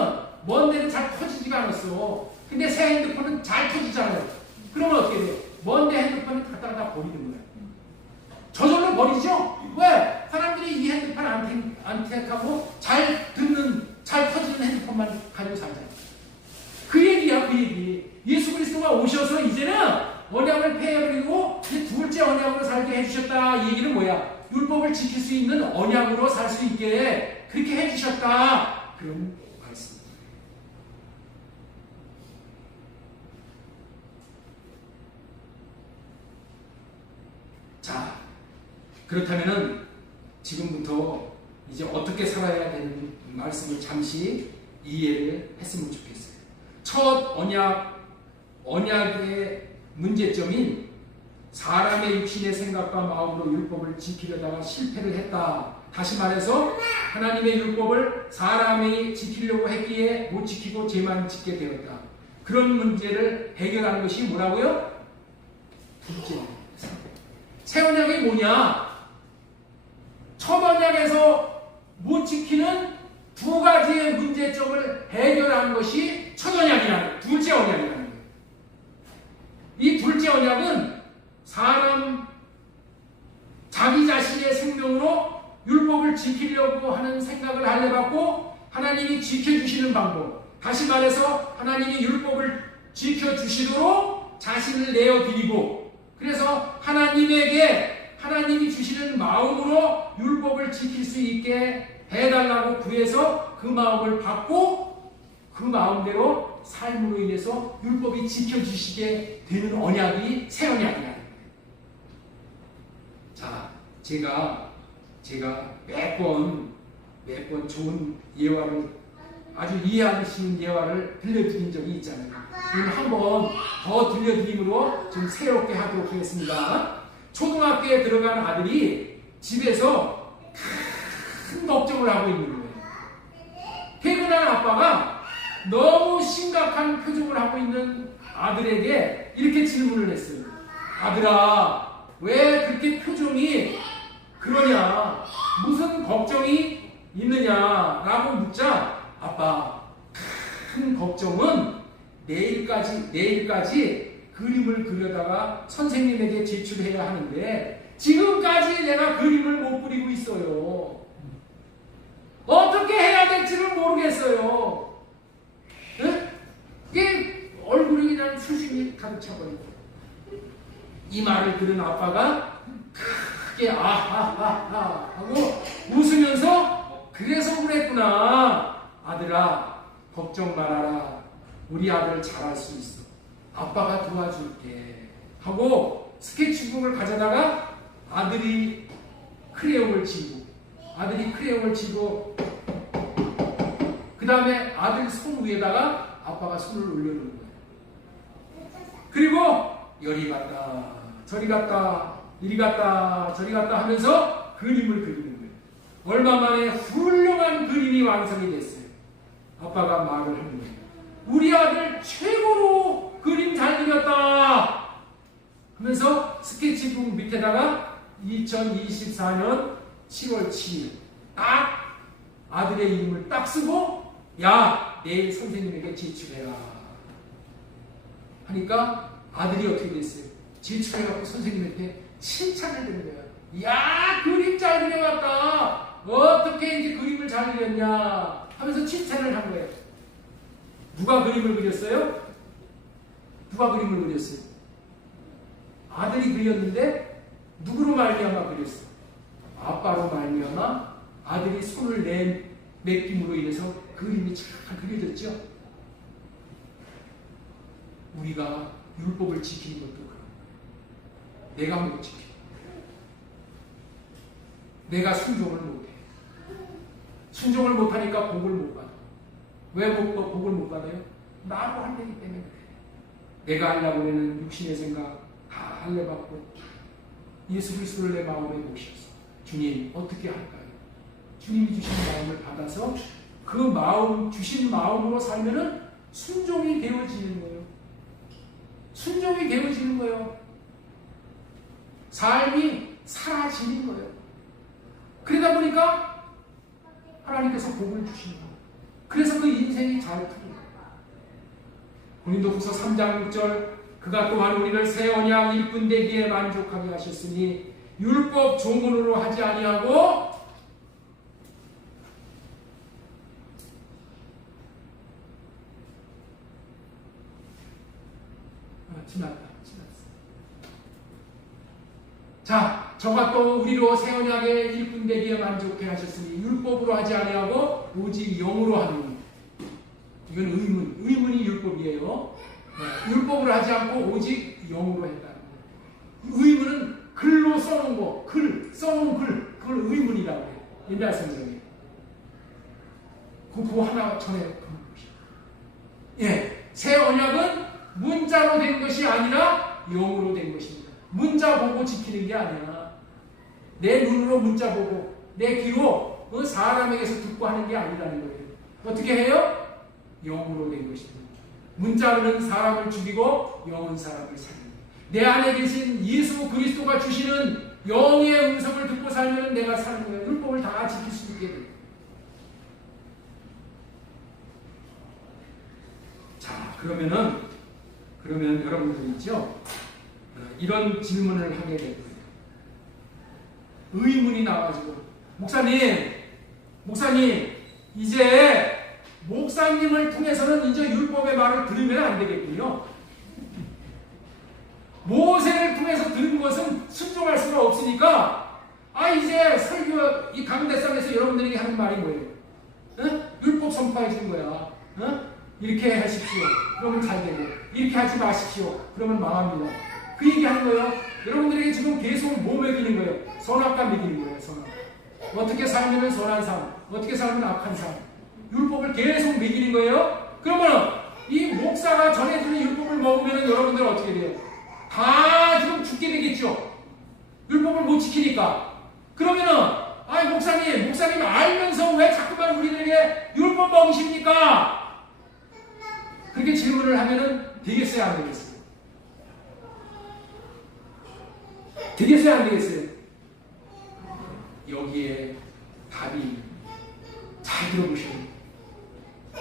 먼 데는 잘 터지지가 않았어. 근데 새 핸드폰은 잘 터지잖아요. 그러면 어떻게 돼요? 먼 데 핸드폰을 갖다가 버리는 거야. 저절로 버리죠? 왜? 사람들이 이 핸드폰 안 택하고 잘 듣는, 잘 터지는 핸드폰만 가지고 살잖아. 그 얘기야, 그 얘기. 예수 그리스도가 오셔서 이제는 언약을 폐해버리고 둘째 언약으로 살게 해주셨다. 이 얘기는 뭐야? 율법을 지킬 수 있는 언약으로 살 수 있게 그렇게 해주셨다. 그런 말씀입니다. 자, 그렇다면은 지금부터 이제 어떻게 살아야 되는 말씀을 잠시 이해를 했으면 좋겠어요. 첫 언약의 문제점인 사람의 육신의 생각과 마음으로 율법을 지키려다가 실패를 했다. 다시 말해서 하나님의 율법을 사람이 지키려고 했기에 못 지키고 죄만 짓게 되었다. 그런 문제를 해결하는 것이 뭐라고요? 둘째. 새 언약이 뭐냐? 첫 언약에서 못 지키는 두 가지의 문제점을 해결한 것이 첫 언약이라는, 둘째 언약이라는 거예요. 이 둘째 언약은 사람, 자기 자신의 생명으로 율법을 지키려고 하는 생각을 할래받고 하나님이 지켜주시는 방법. 다시 말해서 하나님이 율법을 지켜주시도록 자신을 내어드리고, 그래서 하나님에게 하나님이 주시는 마음으로 율법을 지킬 수 있게 해달라고 구해서 그 마음을 받고 그 마음대로 삶으로 인해서 율법이 지켜주시게 되는 언약이 새 언약이라는 거예요. 자, 제가 몇 번 좋은 예화를, 아주 이해하기 쉬운 예화를 들려드린 적이 있잖아요. 오늘 한번 더 들려드림으로 좀 새롭게 하도록 하겠습니다. 초등학교에 들어간 아들이 집에서 큰 걱정을 하고 있는 거예요. 퇴근한 아빠가 너무 심각한 표정을 하고 있는 아들에게 이렇게 질문을 했어요. 아들아, 왜 그렇게 표정이 그러냐? 무슨 걱정이 있느냐라고 묻자, 아빠, 큰 걱정은 내일까지 그림을 그려다가 선생님에게 제출해야 하는데 지금까지 내가 그림을 못 그리고 있어요. 어떻게 해야 될지를 모르겠어요. 네? 이게 얼굴이 그냥 수심이 가득 차버리고, 이 말을 들은 아빠가 크게 아하하하 하고 웃으면서, 그래서 그랬구나. 아들아, 걱정 말아라. 우리 아들 잘할 수 있어. 아빠가 도와줄게 하고 스케치북을 가져다가 아들이 크레용을 지고 그 다음에 아들 손 위에다가 아빠가 손을 올려놓은 거예요. 그리고 열이 갔다 저리 갔다 이리 갔다 저리 갔다 하면서 그림을 그리는 거예요. 얼마 만에 훌륭한 그림이 완성이 됐어요. 아빠가 말을 하는 거예요. 우리 아들 최고로 그림 잘 그렸다 하면서 스케치북 밑에다가 2024년 7월 7일 딱 아들의 이름을 딱 쓰고 야 내일 선생님에게 제출해라 하니까 아들이 어떻게 됐어요? 제출해갖고 선생님한테 칭찬을 드는 거야. 야 그림 잘 그려왔다. 어떻게 이제 그림을 잘 그렸냐 하면서 칭찬을 한 거예요. 누가 그림을 그렸어요? 누가 그림을 그렸어요? 아들이 그렸는데 누구로 말미암아 그렸어? 아빠로 말미암아 아들이 손을 내낌으로 인해서 그림이 잘 그려졌죠. 우리가 율법을 지키는 것도 그렇고 내가 못 지켜. 내가 순종을 못해. 순종을 못하니까 복을 못 받아. 왜 복을 못 받아요? 나로 할 때기 때문에 그래. 내가 하려고 하는 육신의 생각 다 할래받고 예수 그리스도를 내 마음에 모셔서 주님 어떻게 할까요? 주님이 주신 마음을 받아서 그 마음 주신 마음으로 살면은 순종이 되어지는 거예요. 순종이 되어지는 거예요. 삶이 사라지는 거예요. 그러다 보니까 하나님께서 복을 주시는 거예요. 그래서 그 인생이 잘 풀려요. 고린도후서 3장 6절 그가 또한 우리를 새 언약 일뿐 되기에 만족하게 하셨으니 율법 조문으로 하지 아니하고 지났어. 자, 저가 또 우리로 새 언약의 일뿐 되기에 만족해 하셨으니 율법으로 하지 아니하고 오직 영으로 하는 이건 의문이 율법이에요. 네, 율법으로 하지 않고 오직 영으로 했다는 거예요. 의문은 글로 써놓은 거, 써놓은 글, 그걸 의문이라고 해요. 옛날 성경에. 그거 하나 전에 그런 것이요. 예, 새 언약은 문자로 된 것이 아니라 영으로 된 것입니다. 문자 보고 지키는 게 아니야. 내 눈으로 문자 보고 내 귀로 그 사람에게서 듣고 하는 게 아니라는 거예요. 어떻게 해요? 영으로 된 것입니다. 문자로는 사람을 죽이고 영은 사람을 살립니다. 내 안에 계신 예수 그리스도가 주시는 영의 음성을 듣고 살면 내가 사는 거예요. 율법을 다 지킬 수 있게 돼요. 자, 그러면 여러분들 있죠? 이런 질문을 하게 될 거예요. 의문이 나와가지고 목사님 이제 목사님을 통해서는 이제 율법의 말을 들으면 안 되겠군요. 모세를 통해서 들은 것은 순종할 수가 없으니까 이제 설교 이 강대상에서 여러분들에게 하는 말이 뭐예요? 율법 선포해 주는 거야. 이렇게 하십시오. 그러면 잘 되고 이렇게 하지 마십시오. 그러면 망합니다. 그 얘기하는 거예요. 여러분들에게 지금 계속 뭐 먹이는 거예요? 선악과 먹이는 거예요. 선악. 어떻게 살면 선한 삶, 어떻게 살면 악한 삶. 율법을 계속 먹이는 거예요. 그러면 이 목사가 전해주는 율법을 먹으면 여러분들은 어떻게 돼요? 다 지금 죽게 되겠죠. 율법을 못 지키니까. 그러면은 목사님 알면서 왜 자꾸만 우리들에게 율법 먹이십니까? 그렇게 질문을 하면은 되겠어요, 안 되겠어요? 되겠어요, 안 되겠어요? 여기에 답이 잘 들어보셔야 돼요.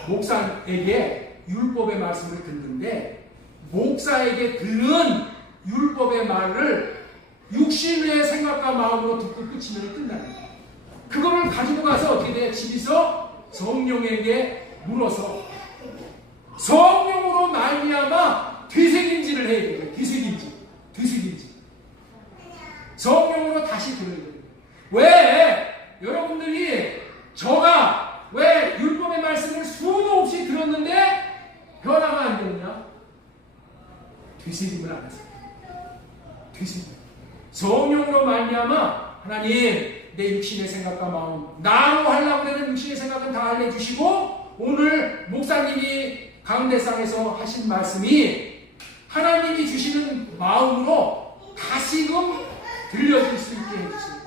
목사에게 율법의 말씀을 듣는데 목사에게 듣는 율법의 말을 육신의 생각과 마음으로 듣고 끝이면 끝나는 거예요. 그거를 가지고 가서 어떻게 돼요? 집에서 성령에게 물어서 성령으로 말미암아 되새김질을 해야 돼요. 되새김질. 성령으로 다시 들어야 돼요. 왜 여러분들이 저가 왜 율법의 말씀을 수도 없이 들었는데 변화가 안 되느냐? 되새김을 안 해서. 되새김. 성령으로 말미암아 하나님 내 육신의 생각과 마음 나로 하려고 하는 육신의 생각은 다 알려주시고 오늘 목사님이 가운데상에서 하신 말씀이 하나님이 주시는 마음으로 다시금 들려줄 수 있게 해주세요.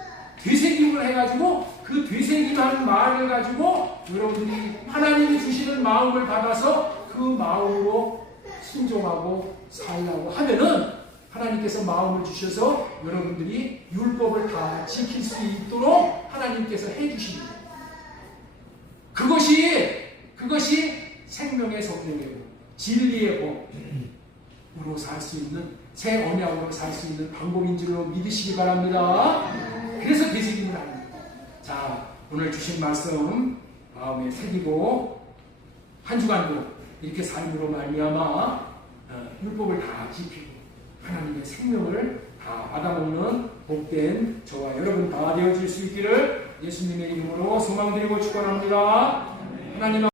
되새김을 해가지고 그 되새김한 말을 가지고 여러분들이 하나님이 주시는 마음을 받아서 그 마음으로 순종하고 살려고 하면은 하나님께서 마음을 주셔서 여러분들이 율법을 다 지킬 수 있도록 하나님께서 해주시는 거예요. 그것이 생명의 성령이고 진리의 법으로 살 수 있는, 새 언약으로 살 수 있는 방법인 줄로 믿으시기 바랍니다. 그래서 되새김을 합니다. 자, 오늘 주신 말씀 마음에 새기고 한 주간도 이렇게 삶으로 말미암아 율법을 다 지키고 하나님의 생명을 다 받아먹는 복된 저와 여러분 다 되어질 수 있기를 예수님의 이름으로 소망드리고 축원합니다. 하나님